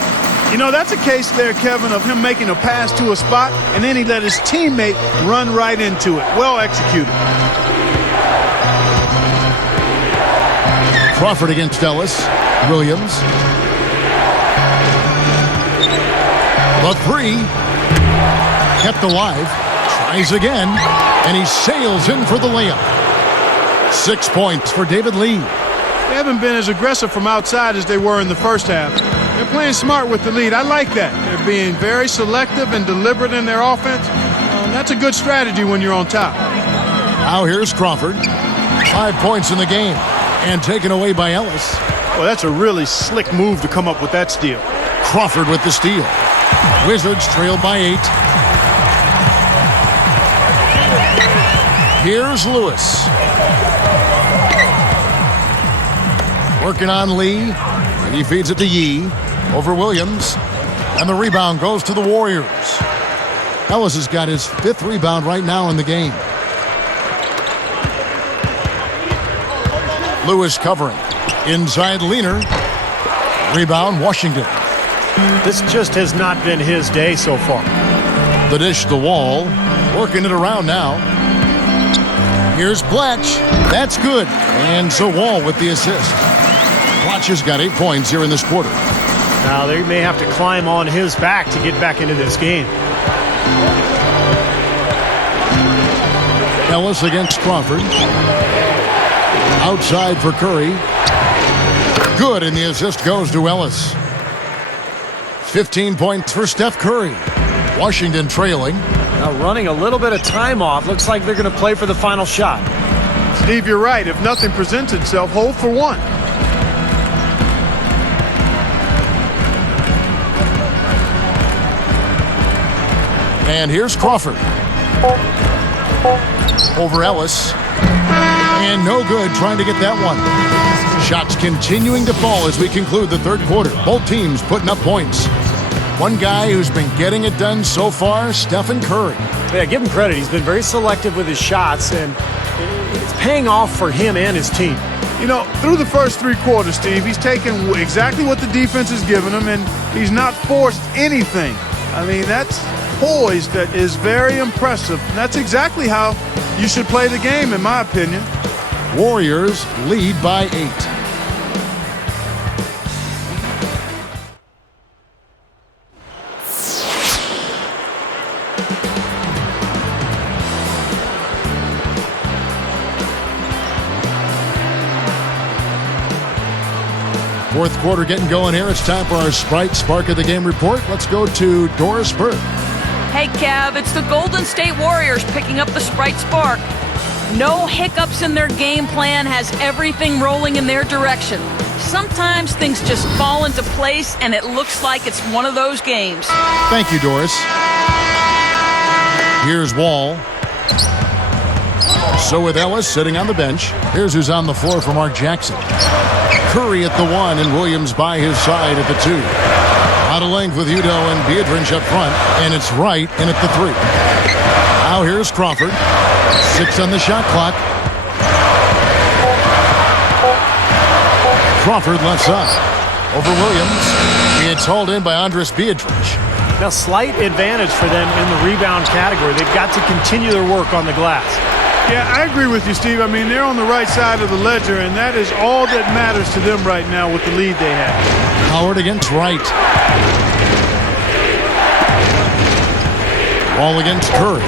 You know, that's a case there, Kevin, of him making a pass to a spot, and then he let his teammate run right into it. Well executed. Crawford against Ellis. Williams. The three. Kept alive. Tries again. And he sails in for the layup. 6 points for David Lee. They haven't been as aggressive from outside as they were in the first half. They're playing smart with the lead. I like that. They're being very selective and deliberate in their offense. That's a good strategy when you're on top. Now here's Crawford. 5 points in the game. And taken away by Ellis. Well, that's a really slick move to come up with that steal. Crawford with the steal. Wizards trail by 8. Here's Lewis. Working on Lee. And he feeds it to Yee. Over Williams. And the rebound goes to the Warriors. Ellis has got his 5th rebound right now in the game. Lewis covering. Inside Leaner. Rebound Washington. This just has not been his day so far. The dish to Wall. Working it around now. Here's Blatch. That's good. And so Wall with the assist. Blatch has got 8 points here in this quarter. Now they may have to climb on his back to get back into this game. Ellis against Crawford. Outside for Curry. Good, and the assist goes to Ellis. 15 points for Steph Curry. Washington trailing. Now running a little bit of time off. Looks like they're going to play for the final shot. Steve, you're right. If nothing presents itself, hold for one. And here's Crawford. Over Ellis. And no good trying to get that one. Shots continuing to fall as we conclude the third quarter. Both teams putting up points. One guy who's been getting it done so far, Stephen Curry. Yeah, give him credit. He's been very selective with his shots, and it's paying off for him and his team. You know, through the first 3 quarters, Steve, he's taken exactly what the defense has given him, and he's not forced anything. I mean, that's poise that is very impressive. And that's exactly how you should play the game, in my opinion. Warriors lead by 8. Fourth quarter getting going here. It's time for our Sprite Spark of the Game report. Let's go to Doris Burke. Hey, Kev, it's the Golden State Warriors picking up the Sprite Spark. No hiccups in their game plan, has everything rolling in their direction. Sometimes things just fall into place, and it looks like it's one of those games. Thank you, Doris. Here's Wall. So with Ellis sitting on the bench, here's who's on the floor for Mark Jackson. Curry at the 1 and Williams by his side at the 2. Out of length with Udo and Biedrins up front, and it's Wright in at the 3. Now here's Crawford. 6 on the shot clock. Crawford left side. Over Williams. It's hauled in by Andres Biedrins. Now, slight advantage for them in the rebound category. They've got to continue their work on the glass. Yeah, I agree with you, Steve. I mean, they're on the right side of the ledger, and that is all that matters to them right now with the lead they have. Howard against Wright. Ball against Curry.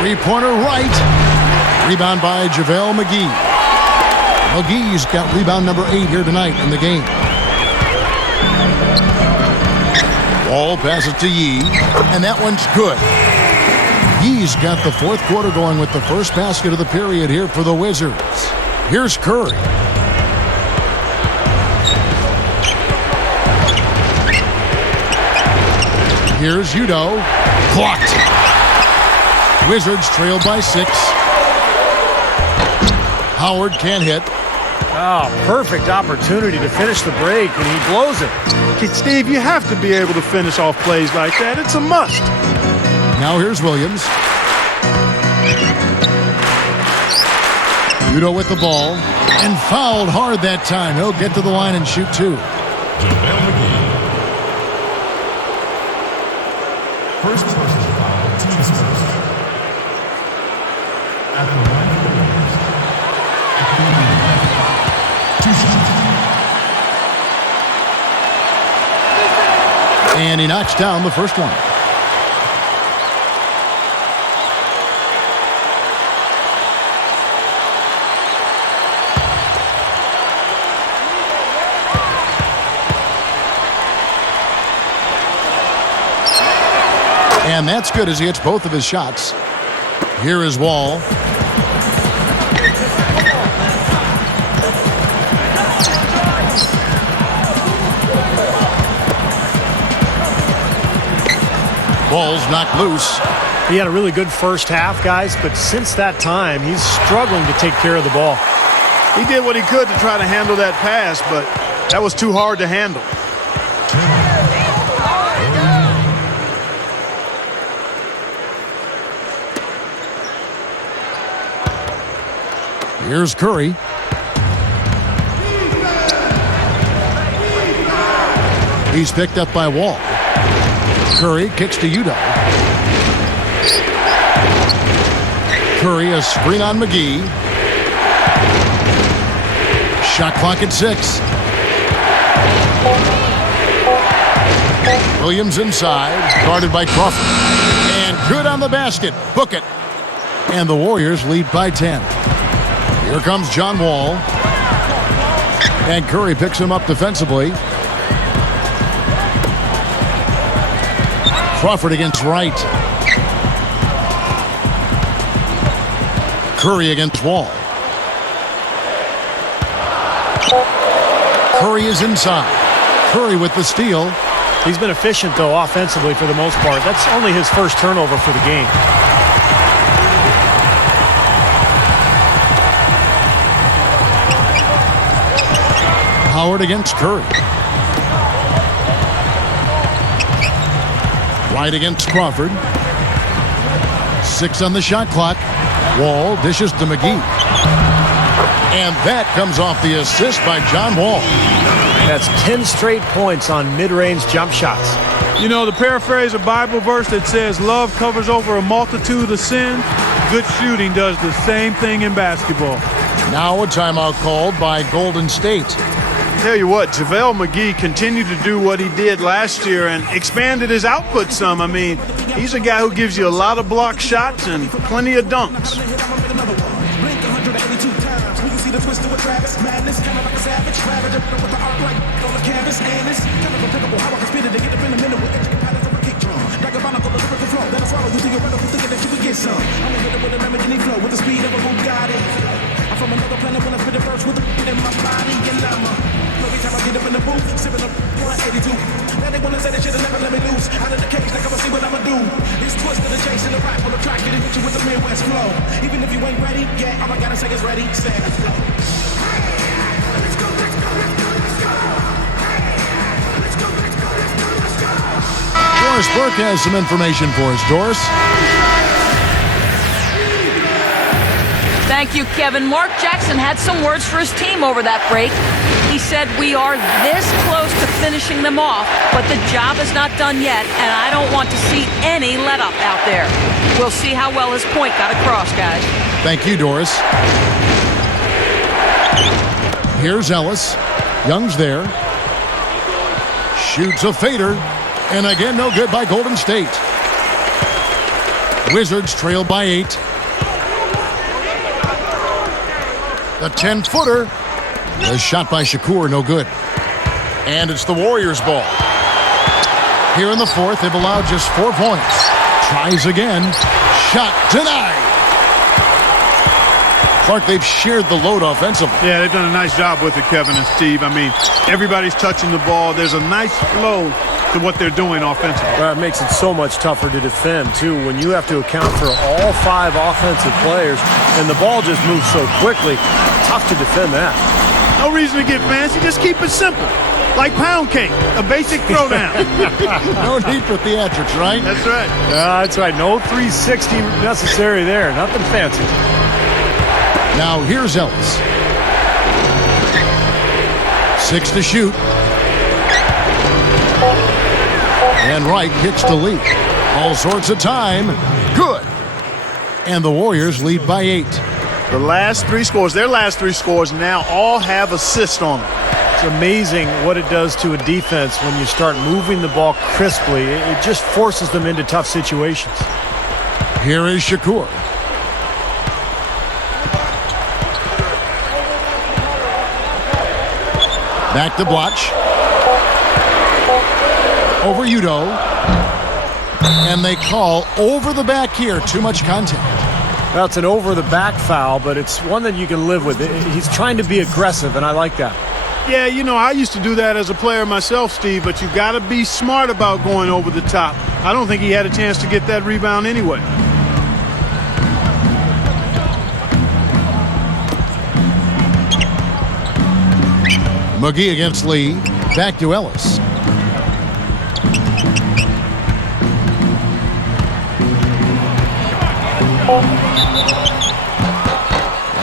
Three-pointer right. Rebound by JaVale McGee. McGee's got rebound number 8 here tonight in the game. Ball passes to Yee, and that one's good. Yee's got the fourth quarter going with the first basket of the period here for the Wizards. Here's Curry. Here's Udo. Blocked. Wizards trail by 6. Howard can't hit. Oh, perfect opportunity to finish the break, and he blows it. Okay, Steve, you have to be able to finish off plays like that. It's a must. Now here's Williams. Udo with the ball, and fouled hard that time. He'll get to the line and shoot 2. JaVale McGee. First personal foul, team's first. At the line of the Warriors. At the 2 shots. And he knocks down the first one. And that's good as he hits both of his shots. Here is Wall. Ball's knocked loose. He had a really good first half, guys, but since that time, he's struggling to take care of the ball. He did what he could to try to handle that pass, but that was too hard to handle. Here's Curry. He's picked up by Wall. Curry kicks to Udo. Curry, a screen on McGee. Shot clock at 6. Williams inside, guarded by Crawford. And good on the basket. Book it. And the Warriors lead by 10. Here comes John Wall. And Curry picks him up defensively. Crawford against Wright. Curry against Wall. Curry is inside. Curry with the steal. He's been efficient, though, offensively for the most part. That's only his first turnover for the game. Howard against Curry. Wright against Crawford. 6 on the shot clock. Wall dishes to McGee. And that comes off the assist by John Wall. That's 10 straight points on mid-range jump shots. You know, to paraphrase a Bible verse that says, love covers over a multitude of sin, good shooting does the same thing in basketball. Now a timeout called by Golden State. Tell you what, JaVale McGee continued to do what he did last year and expanded his output some. I mean, he's a guy who gives you a lot of block shots and plenty of dunks. From another planet when I spit the verse with the in my body and every time I get up in the booth, sipping up 182. Now they wanna say that shit and never let me loose. Out of the cage, like I'ma see what I'ma do. This twist of the chase and the rap on the track, get it with you with the Midwest flow. Even if you ain't ready, yeah, all I gotta say is ready, set, let's go. Let's go, let's go, let's go, let's go. Let's go, let's go, let's go, let's go. Doris Burke has some information for us. Doris? Thank you, Kevin. Mark Jackson had some words for his team over that break. He said, we are this close to finishing them off, but the job is not done yet, and I don't want to see any let up out there. We'll see how well his point got across, guys. Thank you, Doris. Here's Ellis. Young's there. Shoots a fader. And again, no good by Golden State. Wizards trail by 8. The 10-footer. The shot by Shakur, no good. And it's the Warriors' ball. Here in the fourth, they've allowed just 4 points. Tries again. Shot denied. Clark, they've shared the load offensively. Yeah, they've done a nice job with it, Kevin and Steve. I mean, everybody's touching the ball. There's a nice flow to what they're doing offensively. Well, it makes it so much tougher to defend, too, when you have to account for all 5 offensive players, and the ball just moves so quickly. Tough to defend that. No reason to get fancy. Just keep it simple. Like pound cake, a basic throwdown. No need for theatrics, right? That's right. That's right. No 360 necessary there. Nothing fancy. Now here's Ellis. 6 to shoot. And Wright hits the lead. All sorts of time. Good. And the Warriors lead by 8. The last 3 scores, their last 3 scores now all have assists on them. It's amazing what it does to a defense when you start moving the ball crisply. It just forces them into tough situations. Here is Shakur. Back to Blotch. Over Udo. And they call over the back here. Too much contact. Well, it's an over-the-back foul, but it's one that you can live with. He's trying to be aggressive, and I like that. Yeah, you know, I used to do that as a player myself, Steve, but you got to be smart about going over the top. I don't think he had a chance to get that rebound anyway. McGee against Lee. Back to Ellis.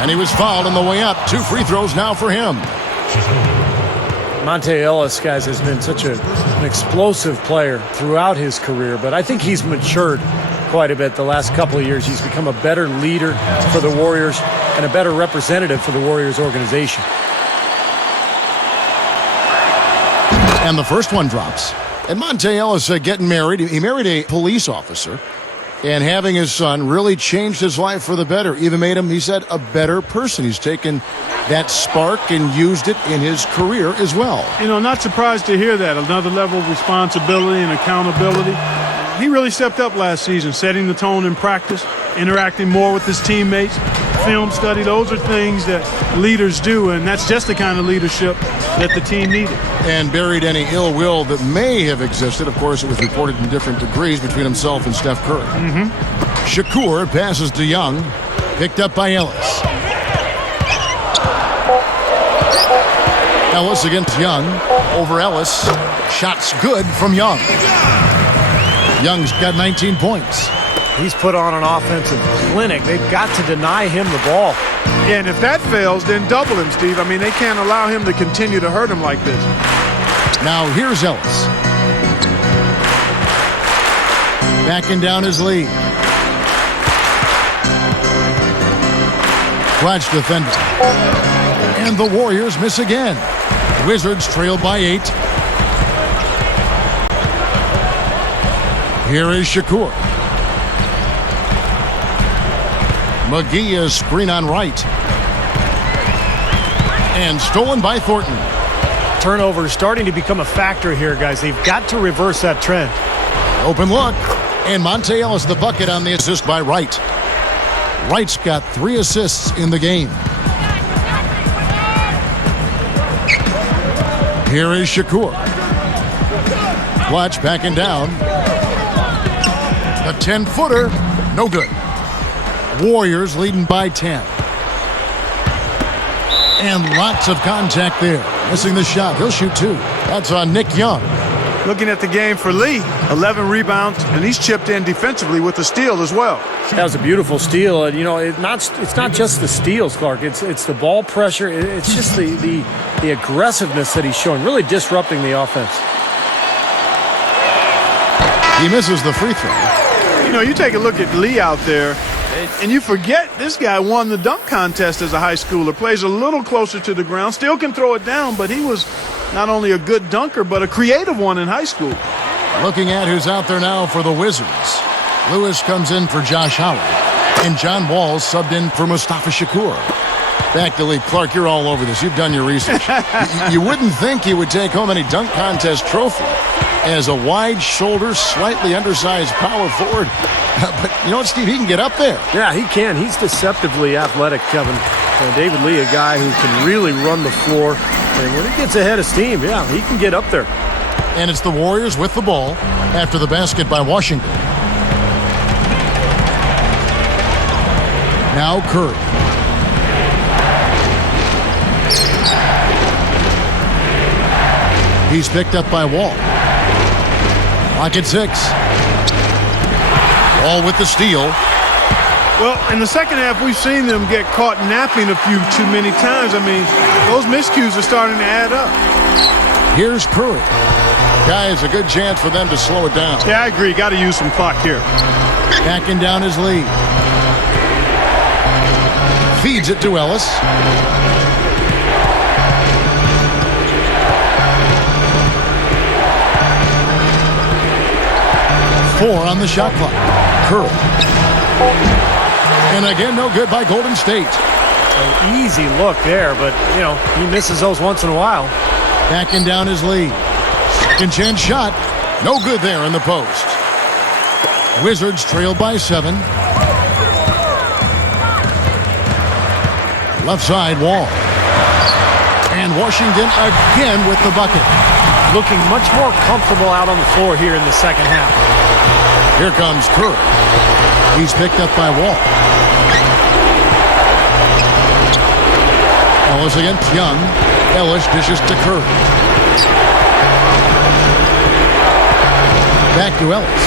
And he was fouled on the way up. 2 free throws now for him. Monte Ellis, guys, has been such an explosive player throughout his career, but I think he's matured quite a bit the last couple of years. He's become a better leader for the Warriors and a better representative for the Warriors organization. And the first one drops. And Monte Ellis getting married. He married a police officer. And having his son really changed his life for the better. Even made him, he said, a better person. He's taken that spark and used it in his career as well. You know, not surprised to hear that. Another level of responsibility and accountability. He really stepped up last season, setting the tone in practice, interacting more with his teammates, film study. Those are things that leaders do, and that's just the kind of leadership that the team needed. And buried any ill will that may have existed. Of course, it was reported in different degrees between himself and Steph Curry. Shakur passes to Young, picked up by Ellis. Ellis against Young, over Ellis. Shots good from Young. Young's got 19 points. He's put on an offensive clinic. They've got to deny him the ball. Yeah, and if that fails, then double him, Steve. I mean, they can't allow him to continue to hurt him like this. Now here's Ellis. Backing down his lead. Clutch defender. And the Warriors miss again. Wizards trail by 8. Here is Shakur. McGee is screen on Wright. And stolen by Thornton. Turnover starting to become a factor here, guys. They've got to reverse that trend. Open look. And Monte Ellis the bucket on the assist by Wright. Wright's got 3 assists in the game. Here is Shakur. Clutch backing down. The 10-footer, no good. Warriors leading by 10. And lots of contact there. Missing the shot. He'll shoot 2. That's on Nick Young. Looking at the game for Lee, 11 rebounds, and he's chipped in defensively with the steal as well. That was a beautiful steal. And, you know, it's not just the steals, Clark. It's the ball pressure. It's just the aggressiveness that he's showing, really disrupting the offense. He misses the free throw. You know, you take a look at Lee out there. And you forget this guy won the dunk contest as a high schooler, plays a little closer to the ground, still can throw it down, but he was not only a good dunker, but a creative one in high school. Looking at who's out there now for the Wizards. Lewis comes in for Josh Howard, and John Wall subbed in for Mustafa Shakur. Back to Lee. Clark, you're all over this. You've done your research. You wouldn't think he would take home any dunk contest trophy as a wide-shouldered, slightly undersized power forward. But you know what, Steve? He can get up there. Yeah, he can. He's deceptively athletic, Kevin. David Lee, a guy who can really run the floor. And when he gets ahead of steam, yeah, he can get up there. And it's the Warriors with the ball after the basket by Washington. Now Curry. He's picked up by Wall. Lock at 6. Wall with the steal. Well, in the second half, we've seen them get caught napping a few too many times. I mean, those miscues are starting to add up. Here's Curry. Guys, a good chance for them to slow it down. Yeah, I agree. Got to use some clock here. Backing down his lead. Feeds it to Ellis. Four on the shot clock. Curry. And again, no good by Golden State. An easy look there, but, you know, he misses those once in a while. Backing down his lead. Second chance shot. No good there in the post. Wizards trailed by 7. Left side, Wall. And Washington again with the bucket. Looking much more comfortable out on the floor here in the second half. Here comes Curry. He's picked up by Wall. Ellis against Young. Ellis dishes to Curry. Back to Ellis.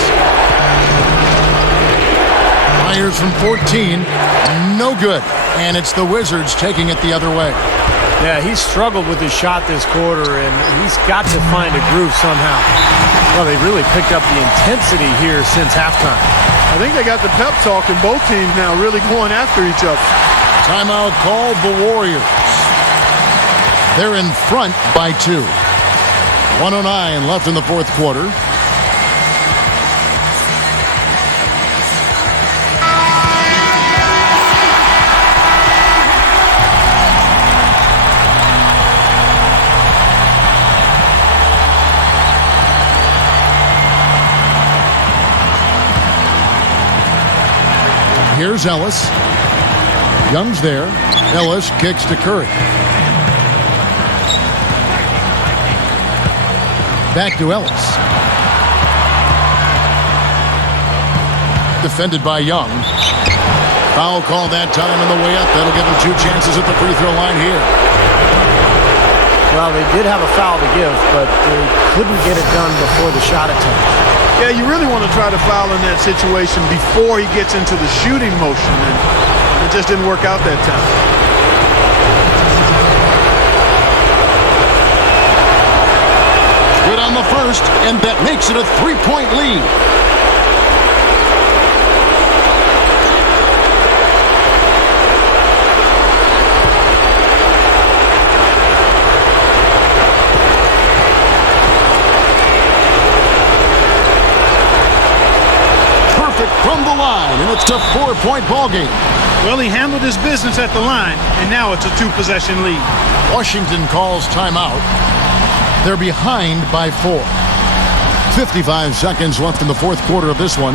Fires from 14. No good. And it's the Wizards taking it the other way. Yeah, he's struggled with his shot this quarter, and he's got to find a groove somehow. Well, they've really picked up the intensity here since halftime. I think they got the pep talk in both teams now, really going after each other. Timeout called the Warriors. They're in front by 2. 1:09 left in the fourth quarter. Here's Ellis. Young's there. Ellis kicks to Curry. Back to Ellis. Defended by Young. Foul call that time on the way up. That'll give him 2 chances at the free throw line here. Well, they did have a foul to give, but they couldn't get it done before the shot attempt. Yeah, you really want to try to foul in that situation before he gets into the shooting motion, and it just didn't work out that time. Good on the first, and that makes it a 3-point lead. From the line, and it's a 4-point ball game. Well, he handled his business at the line, and now it's a 2-possession lead. Washington calls timeout. They're behind by 4. 55 seconds left in the fourth quarter of this one.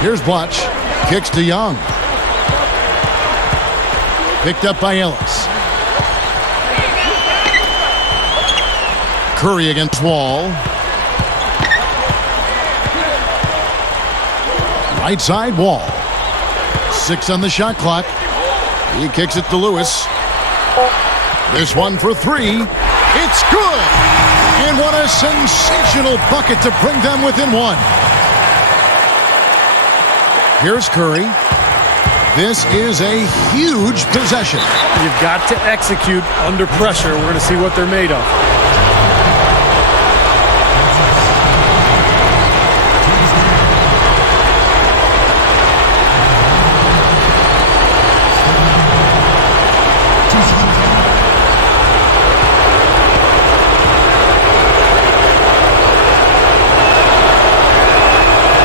Here's Blatch. Kicks to Young. Picked up by Ellis. Curry against Wall. Right side, Wall. 6 on the shot clock. He kicks it to Lewis. This one for 3. It's good. And what a sensational bucket to bring them within one. Here's Curry. This is a huge possession. You've got to execute under pressure. We're going to see what they're made of.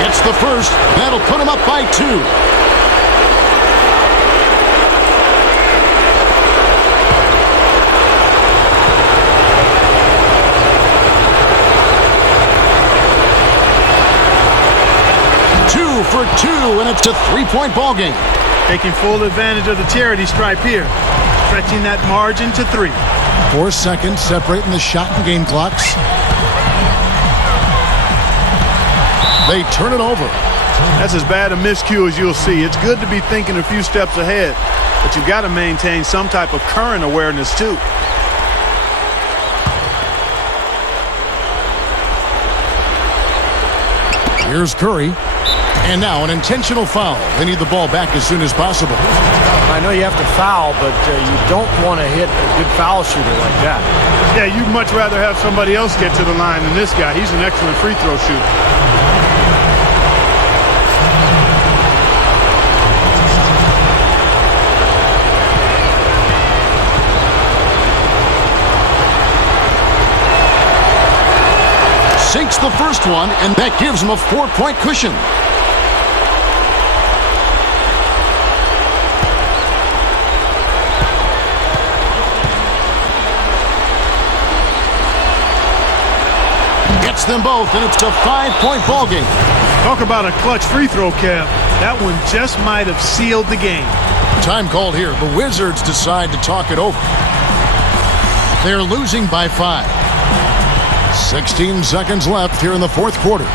Gets the first. That'll put him up by 2. For 2, and it's a 3-point ball game. Taking full advantage of the charity stripe here. Stretching that margin to 3. 4 seconds separating the shot and game clocks. They turn it over. That's as bad a miscue as you'll see. It's good to be thinking a few steps ahead, but you've got to maintain some type of current awareness too. Here's Curry. And now an intentional foul. They need the ball back as soon as possible. I know you have to foul, but you don't want to hit a good foul shooter like that. Yeah, you'd much rather have somebody else get to the line than this guy. He's an excellent free throw shooter. Sinks the first one, and that gives him a 4-point cushion. Gets them both, and it's a 5-point ball game. Talk about a clutch free throw, Kev. That one just might have sealed the game. Time called here. The Wizards decide to talk it over. They're losing by 5. 16 seconds left here in the fourth quarter.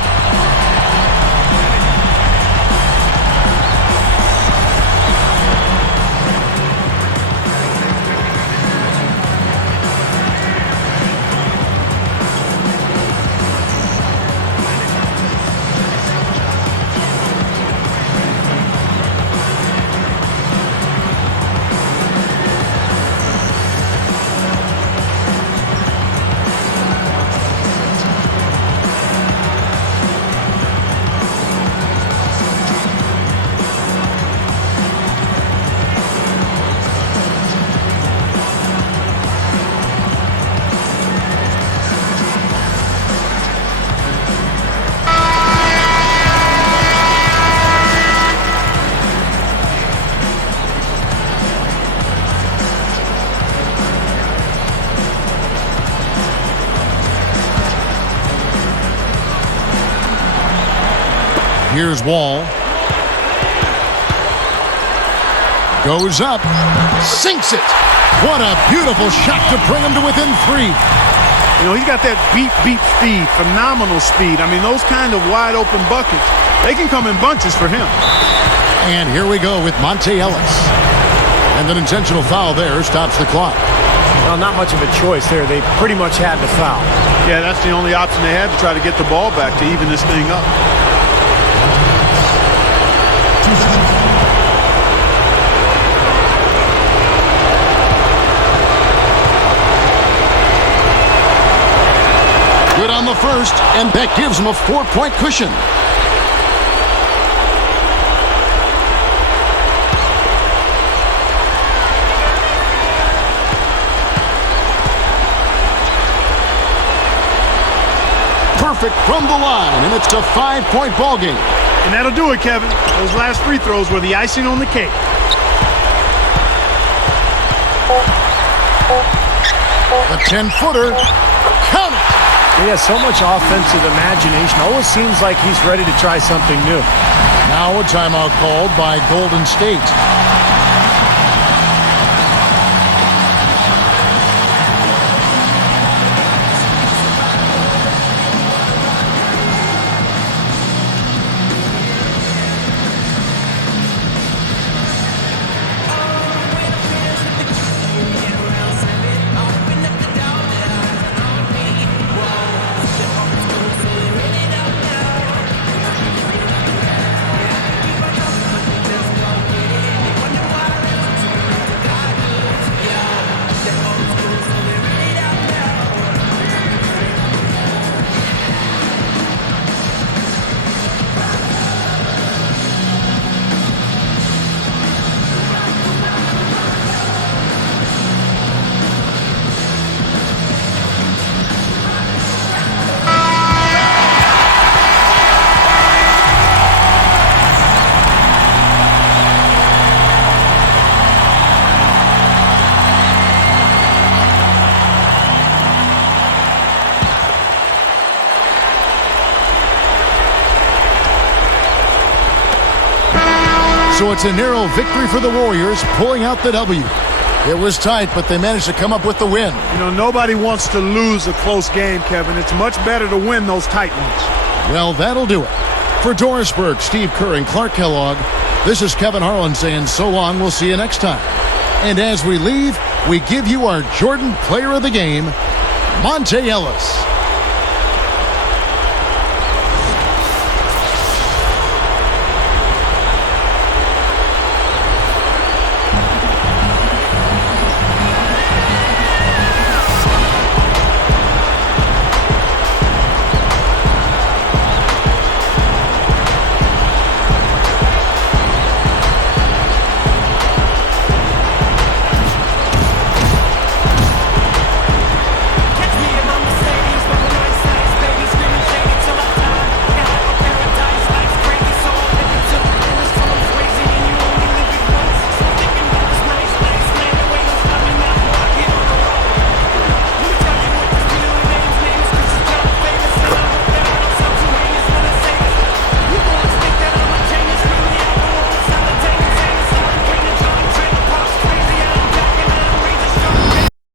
Here's Wall. Goes up. Sinks it. What a beautiful shot to bring him to within 3. You know, he's got that beep speed, phenomenal speed. I mean, those kind of wide open buckets, they can come in bunches for him. And here we go with Monte Ellis. And an intentional foul there stops the clock. Well, not much of a choice there. They pretty much had to foul. Yeah, that's the only option they had to try to get the ball back to even this thing up. Good on the first, and that gives him a 4-point cushion. Perfect from the line, and it's a 5-point ball game. And that'll do it, Kevin. Those last free throws were the icing on the cake. The 10-footer. Count it. He has so much offensive imagination. Always seems like he's ready to try something new. Now a timeout called by Golden State. So it's a narrow victory for the Warriors, pulling out the W. It was tight, but they managed to come up with the win. You know, nobody wants to lose a close game, Kevin. It's much better to win those tight ones. Well, that'll do it. For Doris Burke, Steve Kerr, and Clark Kellogg, this is Kevin Harlan saying so long. We'll see you next time. And as we leave, we give you our Jordan Player of the Game, Monte Ellis.